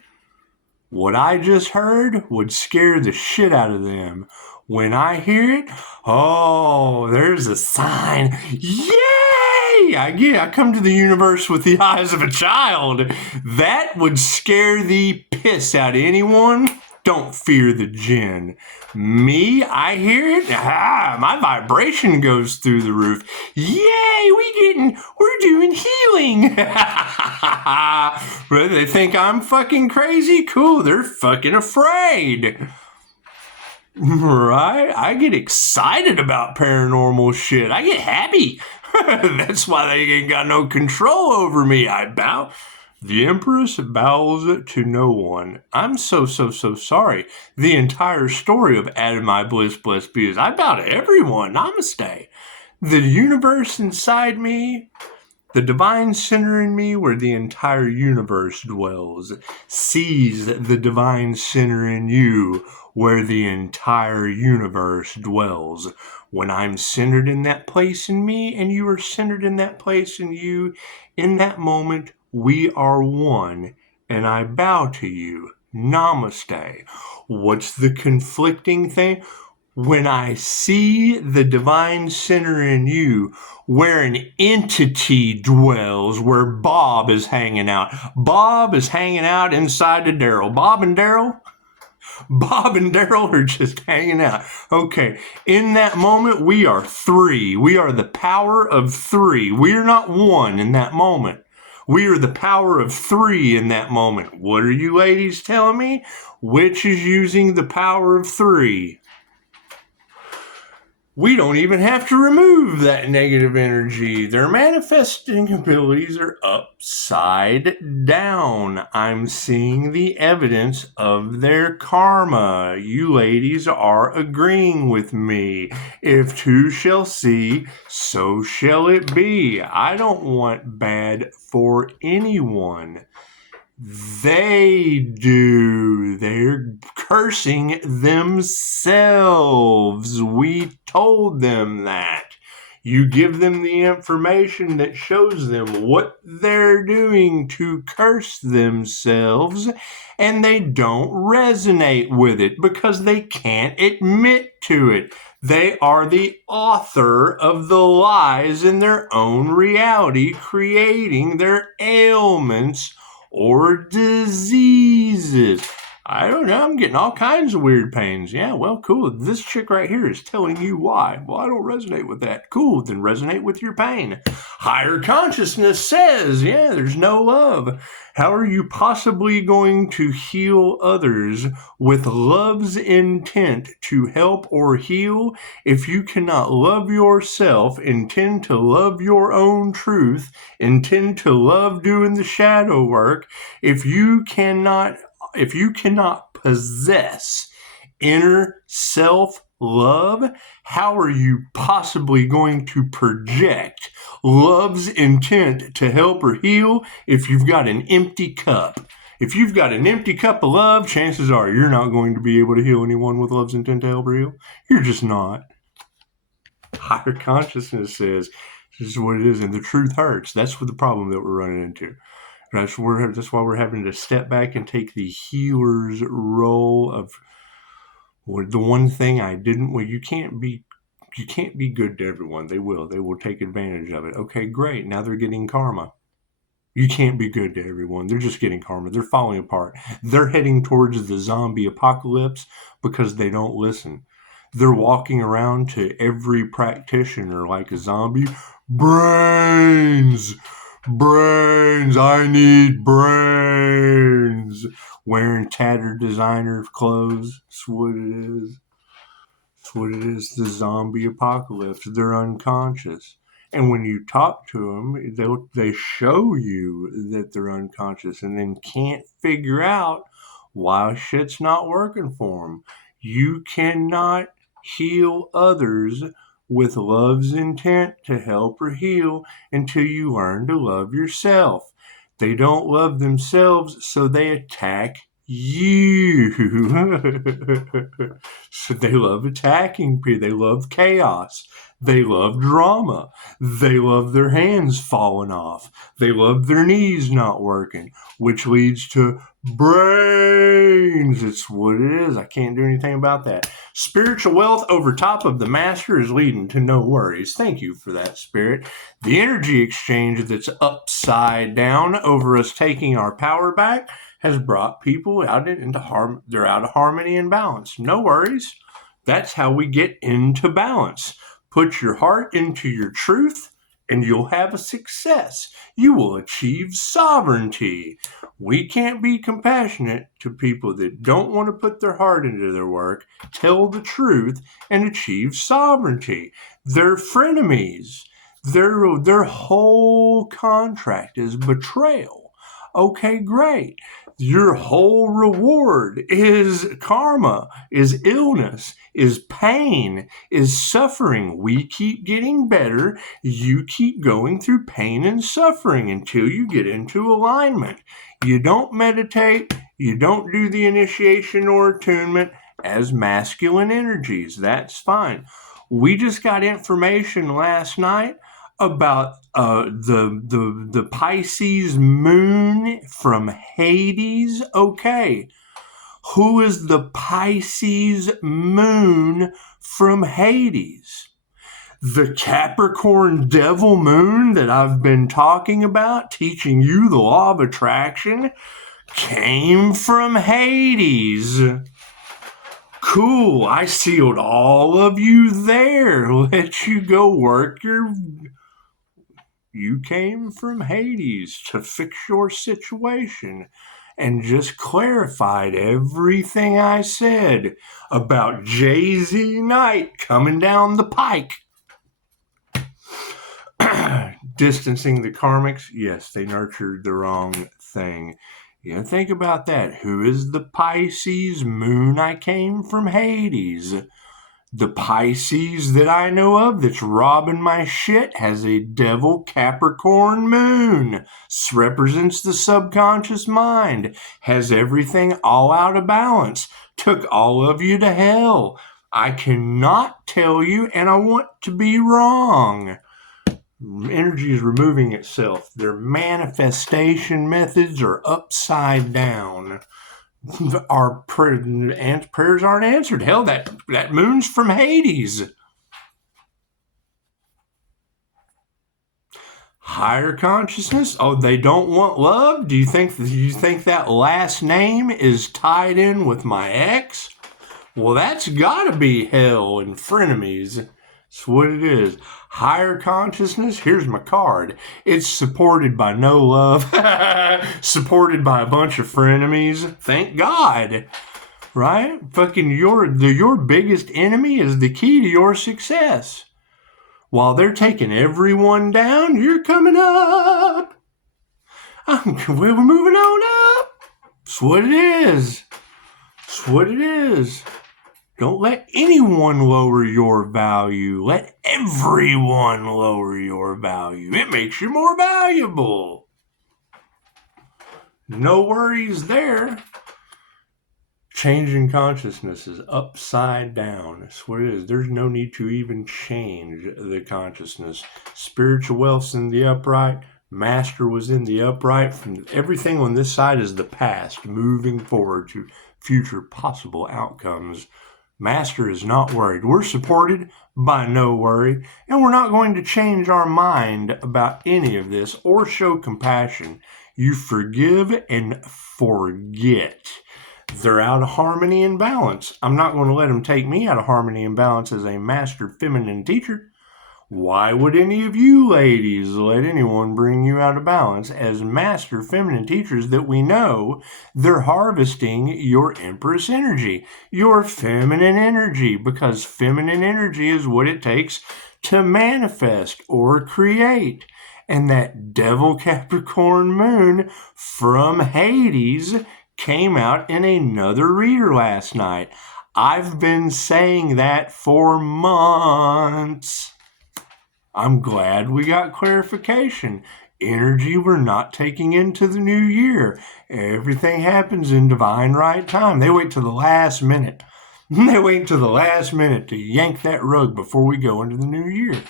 What I just heard would scare the shit out of them. When I hear it, oh, there's a sign. Yay! I come to the universe with the eyes of a child. That would scare the piss out of anyone. Don't fear the jinn. Me, I hear it. My vibration goes through the roof. Yay, we're doing healing. They think I'm fucking crazy? Cool, they're fucking afraid. Right? I get excited about paranormal shit. I get happy. That's why they ain't got no control over me. I bow. The Empress bows to no one. I'm so sorry. The entire story of Adamai Bliss Bless Be is I bow to everyone. Namaste. The universe inside me, the divine center in me where the entire universe dwells, sees the divine center in you where the entire universe dwells. When I'm centered in that place in me and you are centered in that place in you, in that moment, we are one, and I bow to you. Namaste. What's the conflicting thing? When I see the divine center in you, where an entity dwells, where Bob is hanging out. Bob is hanging out inside of Daryl. Bob and Daryl are just hanging out. Okay, in that moment, we are three. We are the power of three. We are not one in that moment. We are the power of three in that moment. What are you ladies telling me? Which is using the power of three? We don't even have to remove that negative energy. Their manifesting abilities are upside down. I'm seeing the evidence of their karma. You ladies are agreeing with me. If two shall see, so shall it be. I don't want bad for anyone. They do. They're cursing themselves. We told them that. You give them the information that shows them what they're doing to curse themselves, and they don't resonate with it because they can't admit to it. They are the author of the lies in their own reality, creating their ailments or diseases. I don't know, I'm getting all kinds of weird pains. Yeah, well, cool. This chick right here is telling you why. Well, I don't resonate with that. Cool, then resonate with your pain. Higher consciousness says, yeah, there's no love. How are you possibly going to heal others with love's intent to help or heal if you cannot love yourself, intend to love your own truth, intend to love doing the shadow work, if you cannot possess inner self love, how are you possibly going to project love's intent to help or heal if you've got an empty cup? If you've got an empty cup of love, chances are you're not going to be able to heal anyone with love's intent to help or heal. You're just not. Higher consciousness says this is what it is, and the truth hurts. That's what the problem that we're running into. That's why we're having to step back and take the healer's role of the one thing I didn't. Well, you can't be good to everyone. They will take advantage of it. Okay, great. Now they're getting karma. You can't be good to everyone. They're just getting karma. They're falling apart. They're heading towards the zombie apocalypse because they don't listen. They're walking around to every practitioner like a zombie. Brains! Brains! I need brains! Wearing tattered designer clothes. That's what it is. That's what it is. The zombie apocalypse. They're unconscious. And when you talk to them, they show you that they're unconscious and then can't figure out why shit's not working for them. You cannot heal others with love's intent to help or heal until you learn to love yourself. They don't love themselves, so they attack you. So they love attacking people. They love chaos. They love drama. They love their hands falling off. They love their knees not working, which leads to brains. It's what it is. I can't do anything about that. Spiritual wealth over top of the master is leading to no worries. Thank you for that, Spirit. The energy exchange that's upside down over us taking our power back has brought people out into harm. They're out of harmony and balance. No worries. That's how we get into balance. Put your heart into your truth and you'll have a success. You will achieve sovereignty. We can't be compassionate to people that don't want to put their heart into their work, tell the truth, and achieve sovereignty. They're frenemies. Their whole contract is betrayal. Okay, great. Your whole reward is karma, is illness, is pain, is suffering. We keep getting better. You keep going through pain and suffering until you get into alignment. You don't meditate. You don't do the initiation or attunement as masculine energies. That's fine. We just got information last night about the Pisces moon from Hades. Okay, who is the Pisces moon from Hades? The Capricorn devil moon that I've been talking about, teaching you the law of attraction, came from Hades. Cool, I sealed all of you there. Let you go work your... You came from Hades to fix your situation and just clarified everything I said about Jay-Z Knight coming down the pike. Distancing the karmics, yes, they nurtured the wrong thing. Yeah, think about that. Who is the Pisces moon? I came from Hades. The Pisces that I know of that's robbing my shit has a Devil Capricorn moon. Represents the subconscious mind. Has everything all out of balance. Took all of you to hell. I cannot tell you, and I want to be wrong. Energy is removing itself. Their manifestation methods are upside down. Our prayers aren't answered. Hell, that moon's from Hades. Higher consciousness? Oh, they don't want love? Do you think that last name is tied in with my ex? Well, that's gotta be hell and frenemies. That's what it is. Higher consciousness, here's my card. It's supported by no love, supported by a bunch of frenemies. Thank God. Right? Fucking your biggest enemy is the key to your success. While they're taking everyone down, you're coming up. We're moving on up. That's what it is. That's what it is. Don't let anyone lower your value. Let everyone lower your value. It makes you more valuable. No worries there. Changing consciousness is upside down. That's what it is. There's no need to even change the consciousness. Spiritual wealth's in the upright. Master was in the upright. From everything on this side is the past, moving forward to future possible outcomes. Master is not worried. We're supported by no worry, and we're not going to change our mind about any of this or show compassion. You forgive and forget. They're out of harmony and balance. I'm not going to let them take me out of harmony and balance as a master feminine teacher. Why would any of you ladies let anyone bring you out of balance? As master feminine teachers that we know, they're harvesting your Empress energy, your feminine energy, because feminine energy is what it takes to manifest or create. And that Devil Capricorn moon from Hades came out in another reader last night. I've been saying that for months. I'm glad we got clarification. Energy we're not taking into the new year. Everything happens in divine right time. They wait till the last minute. They wait until the last minute to yank that rug before we go into the new year.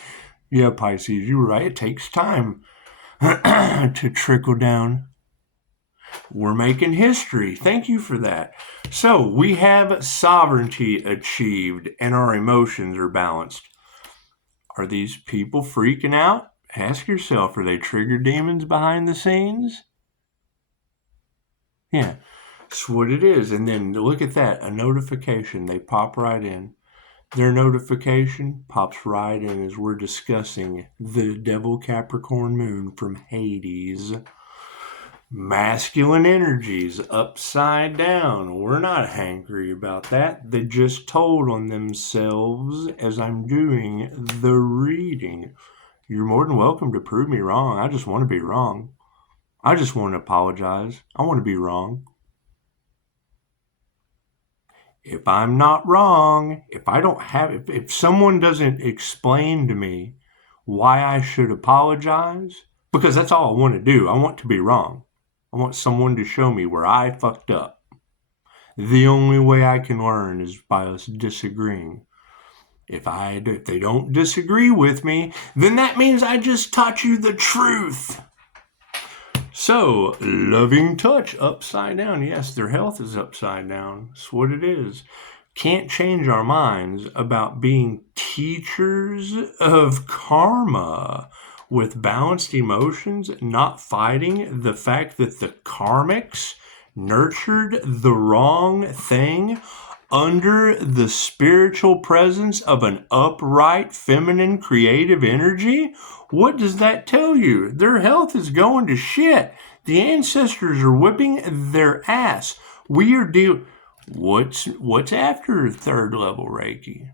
Yeah, Pisces, you were right. It takes time to trickle down. We're making history. Thank you for that. So we have sovereignty achieved and our emotions are balanced. Are these people freaking out? Ask yourself, are they trigger demons behind the scenes? Yeah, that's what it is. And then look at that, a notification. They pop right in. Their notification pops right in as we're discussing the Devil Capricorn moon from Hades. Masculine energies upside down. We're not hankry about that. They just told on themselves as I'm doing the reading. You're more than welcome to prove me wrong. I just want to be wrong. I just want to apologize. I want to be wrong. If I'm not wrong, if someone doesn't explain to me why I should apologize, because that's all I want to do. I want to be wrong. I want someone to show me where I fucked up. The only way I can learn is by us disagreeing. If they don't disagree with me, then that means I just taught you the truth. So, loving touch upside down. Yes, their health is upside down. That's what it is. Can't change our minds about being teachers of karma with balanced emotions, not fighting the fact that the karmics nurtured the wrong thing under the spiritual presence of an upright, feminine, creative energy. What does that tell you? Their health is going to shit. The ancestors are whipping their ass. We are what's after third level Reiki?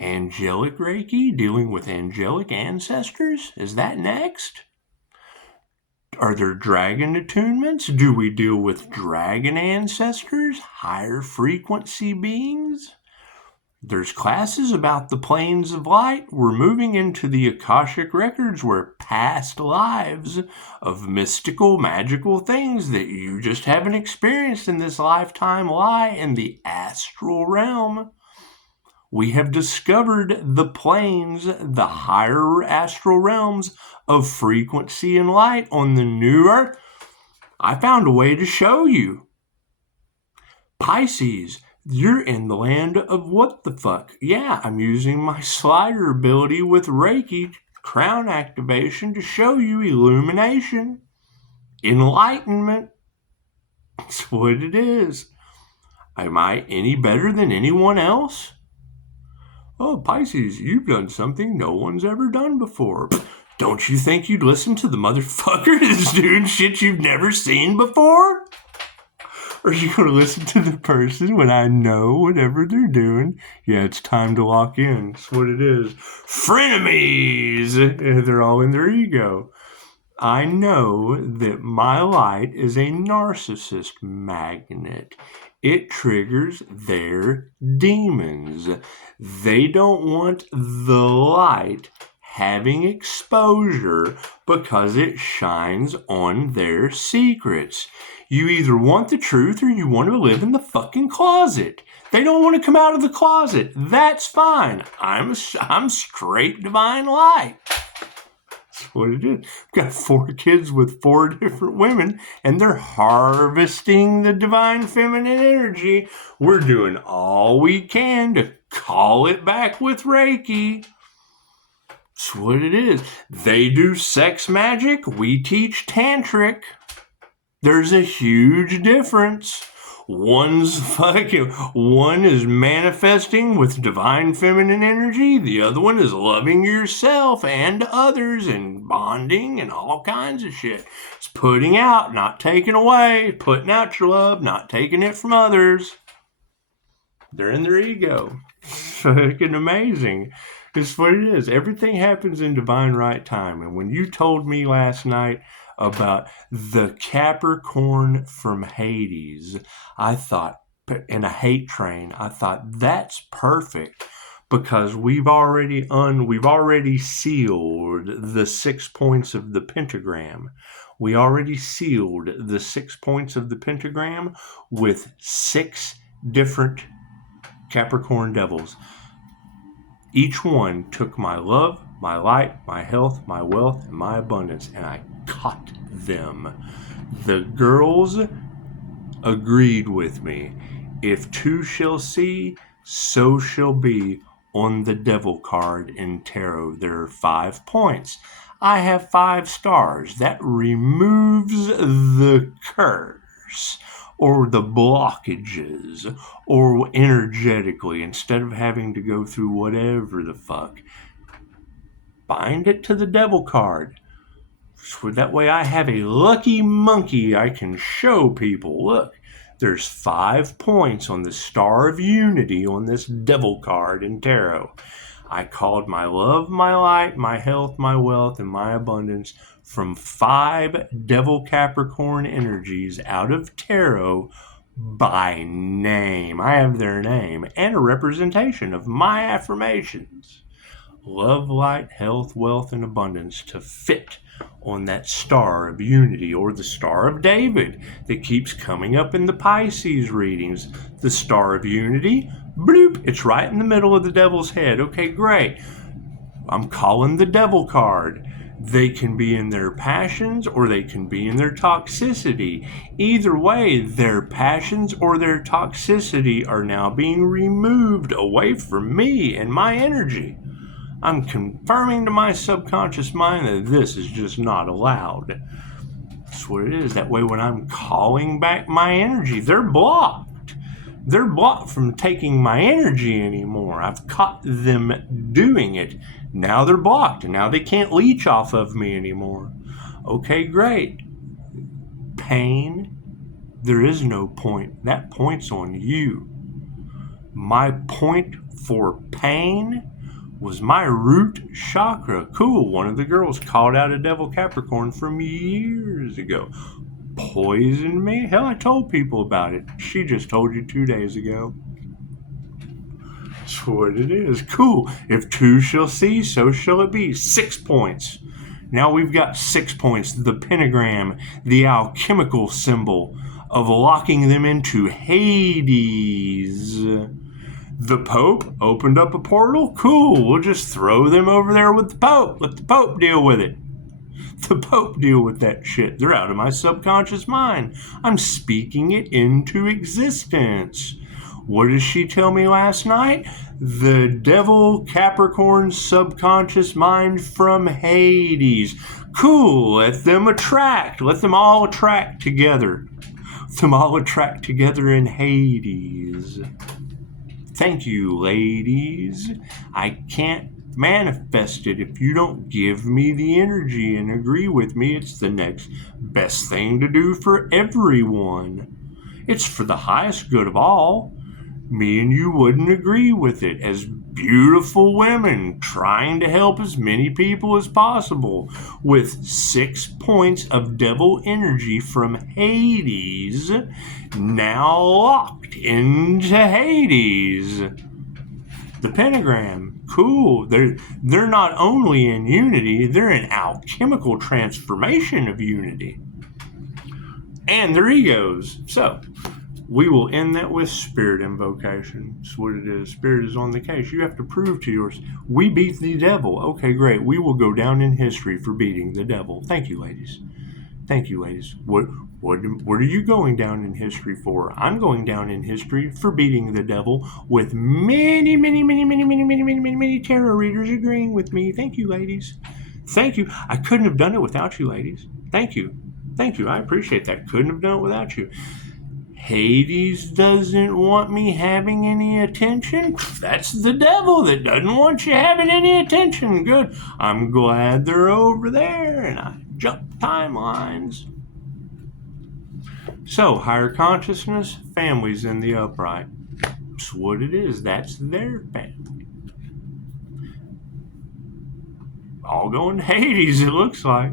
Angelic Reiki, dealing with angelic ancestors? Is that next? Are there dragon attunements? Do we deal with dragon ancestors? Higher frequency beings? There's classes about the planes of light. We're moving into the Akashic Records where past lives of mystical, magical things that you just haven't experienced in this lifetime lie in the astral realm. We have discovered the planes, the higher astral realms of frequency and light on the new earth. I found a way to show you. Pisces, you're in the land of what the fuck. Yeah, I'm using my slider ability with Reiki crown activation to show you illumination, enlightenment. That's what it is. Am I any better than anyone else? Oh, Pisces, you've done something no one's ever done before. Don't you think you'd listen to the motherfucker that's doing shit you've never seen before? Or are you going to listen to the person when I know whatever they're doing? Yeah, it's time to lock in. That's what it is. Frenemies! They're all in their ego. I know that my light is a narcissist magnet. it triggers their demons. They don't want the light having exposure because it shines on their secrets. You either want the truth or you want to live in the fucking closet. They don't want to come out of the closet. That's fine. I'm straight divine light. That's what it is. I've got 4 kids with 4 different women, and they're harvesting the divine feminine energy. We're doing all we can to call it back with Reiki. That's what it is. They do sex magic. We teach tantric. There's a huge difference. One is manifesting with divine feminine energy. The other one is loving yourself and others and bonding and all kinds of shit. It's putting out, not taking away. Putting out your love, not taking it from others. They're in their ego. Fucking amazing. It's what it is. Everything happens in divine right time. And when you told me last night about the Capricorn from Hades, I thought, in a hate train, I thought that's perfect because we've already sealed the 6 points of the pentagram. We already sealed the 6 points of the pentagram with 6 different Capricorn devils. Each one took my love, my light, my health, my wealth, and my abundance, and I caught them. The girls agreed with me. If 2 shall see, so shall be on the devil card in tarot. There are 5 points. I have 5 stars. That removes the curse or the blockages or energetically instead of having to go through whatever the fuck. Bind it to the devil card. So that way I have a lucky monkey I can show people. Look, there's 5 points on the Star of Unity on this devil card in tarot. I called my love, my light, my health, my wealth, and my abundance from 5 Devil Capricorn energies out of tarot by name. I have their name and a representation of my affirmations. Love, light, health, wealth, and abundance to fit on that Star of Unity or the Star of David that keeps coming up in the Pisces readings. The Star of Unity, bloop, it's right in the middle of the devil's head. Okay, great. I'm calling the devil card. They can be in their passions or they can be in their toxicity. Either way, their passions or their toxicity are now being removed away from me and my energy. I'm confirming to my subconscious mind that this is just not allowed. That's what it is. That way when I'm calling back my energy, they're blocked. They're blocked from taking my energy anymore. I've caught them doing it. Now they're blocked, and now they can't leech off of me anymore. Okay, great. Pain, there is no point. That point's on you. My point for pain was my root chakra. Cool, one of the girls called out a Devil Capricorn from years ago. Poisoned me? Hell, I told people about it. She just told you 2 days ago. That's what it is. Cool. If 2 shall see, so shall it be. 6 points. Now we've got 6 points. The pentagram, the alchemical symbol of locking them into Hades. The Pope opened up a portal. Cool. We'll just throw them over there with the Pope. Let the Pope deal with it. The Pope deal with that shit. They're out of my subconscious mind. I'm speaking it into existence. What did she tell me last night? The Devil Capricorn subconscious mind from Hades. Cool. Let them attract. Let them all attract together. Let them all attract together in Hades. Thank you, ladies. I can't manifest it if you don't give me the energy and agree with me. It's the next best thing to do for everyone. It's for the highest good of all. me and you wouldn't agree with it as beautiful women trying to help as many people as possible with 6 points of devil energy from Hades, now locked into Hades. The pentagram, cool. They're not only in unity, they're in alchemical transformation of unity. And their egos. So, we will end that with spirit invocation. That's what it is. Spirit is on the case. You have to prove to yours. We beat the devil. Okay, great. We will go down in history for beating the devil. Thank you, ladies. Thank you, ladies. What are you going down in history for? I'm going down in history for beating the devil with many tarot readers agreeing with me. Thank you, ladies. Thank you. I couldn't have done it without you, ladies. Thank you. Thank you. I appreciate that. Couldn't have done it without you. Hades doesn't want me having any attention. That's the devil that doesn't want you having any attention. Good. I'm glad they're over there, and I jump timelines. So, higher consciousness, families in the upright. That's what it is. That's their family. All going to Hades, it looks like.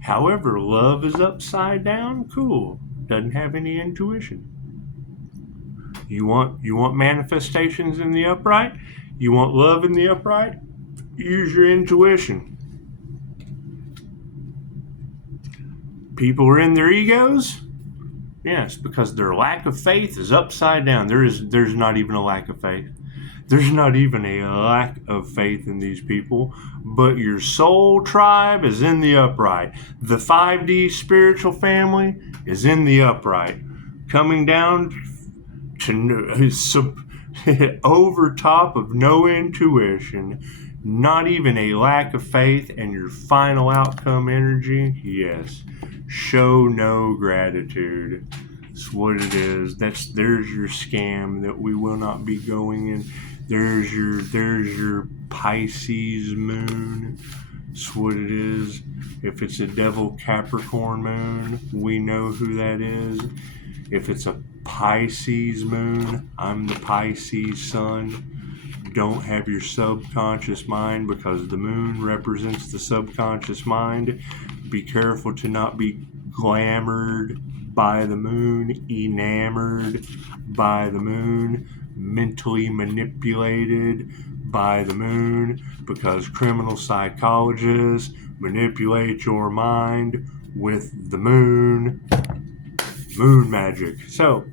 However, love is upside down. Cool. Doesn't have any intuition. You want manifestations in the upright? You want love in the upright? Use your intuition. People are in their egos? Yes, because their lack of faith is upside down. There's not even a lack of faith. There's not even a lack of faith in these people, but your soul tribe is in the upright. The 5D spiritual family is in the upright. Coming down to over top of no intuition, not even a lack of faith, and your final outcome energy, yes, show no gratitude. That's what it is. There's your scam that we will not be going in. There's your Pisces moon. That's what it is. If it's a Devil Capricorn moon, we know who that is. If it's a Pisces moon, I'm the Pisces sun. Don't have your subconscious mind, because the moon represents the subconscious mind. Be careful to not be glamored by the moon, enamored by the moon, mentally manipulated by the moon, because criminal psychologists manipulate your mind with the moon magic. So,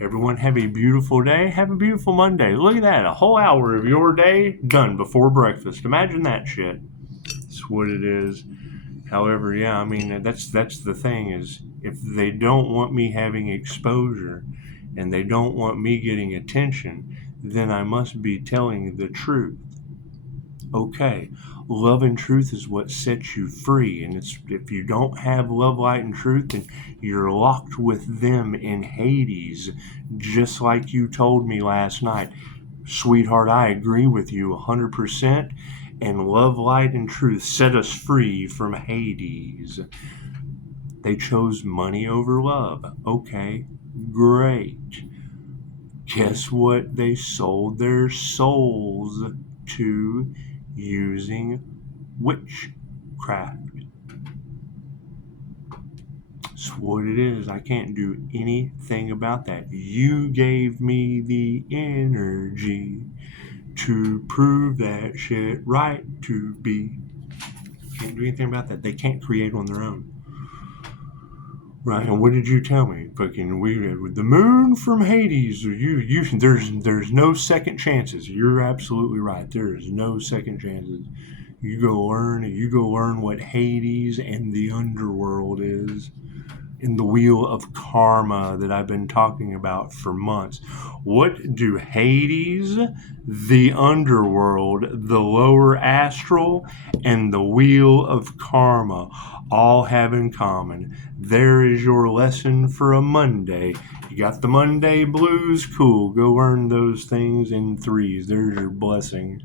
everyone have a beautiful day. Have a beautiful Monday. Look at that. A whole hour of your day done before breakfast. Imagine that shit. That's what it is. However, yeah, I mean, that's the thing, is if they don't want me having exposure and they don't want me getting attention, then I must be telling the truth. Okay, love and truth is what sets you free, and if you don't have love, light, and truth, then you're locked with them in Hades, just like you told me last night. Sweetheart, I agree with you 100%, and love, light, and truth set us free from Hades. They chose money over love. Okay, great. Guess what they sold their souls to? Using witchcraft. That's what it is. I can't do anything about that. You gave me the energy to prove that shit right to be. Can't do anything about that. They can't create on their own. Right, and what did you tell me? Fucking, the moon from Hades. There's no second chances. You're absolutely right. There is no second chances. You go learn what Hades and the underworld is, in the wheel of karma that I've been talking about for months. What do Hades, the underworld, the lower astral, and the wheel of karma all have in common? There is your lesson for a Monday. You got the Monday blues? Cool. Go earn those things in threes. There's your blessing.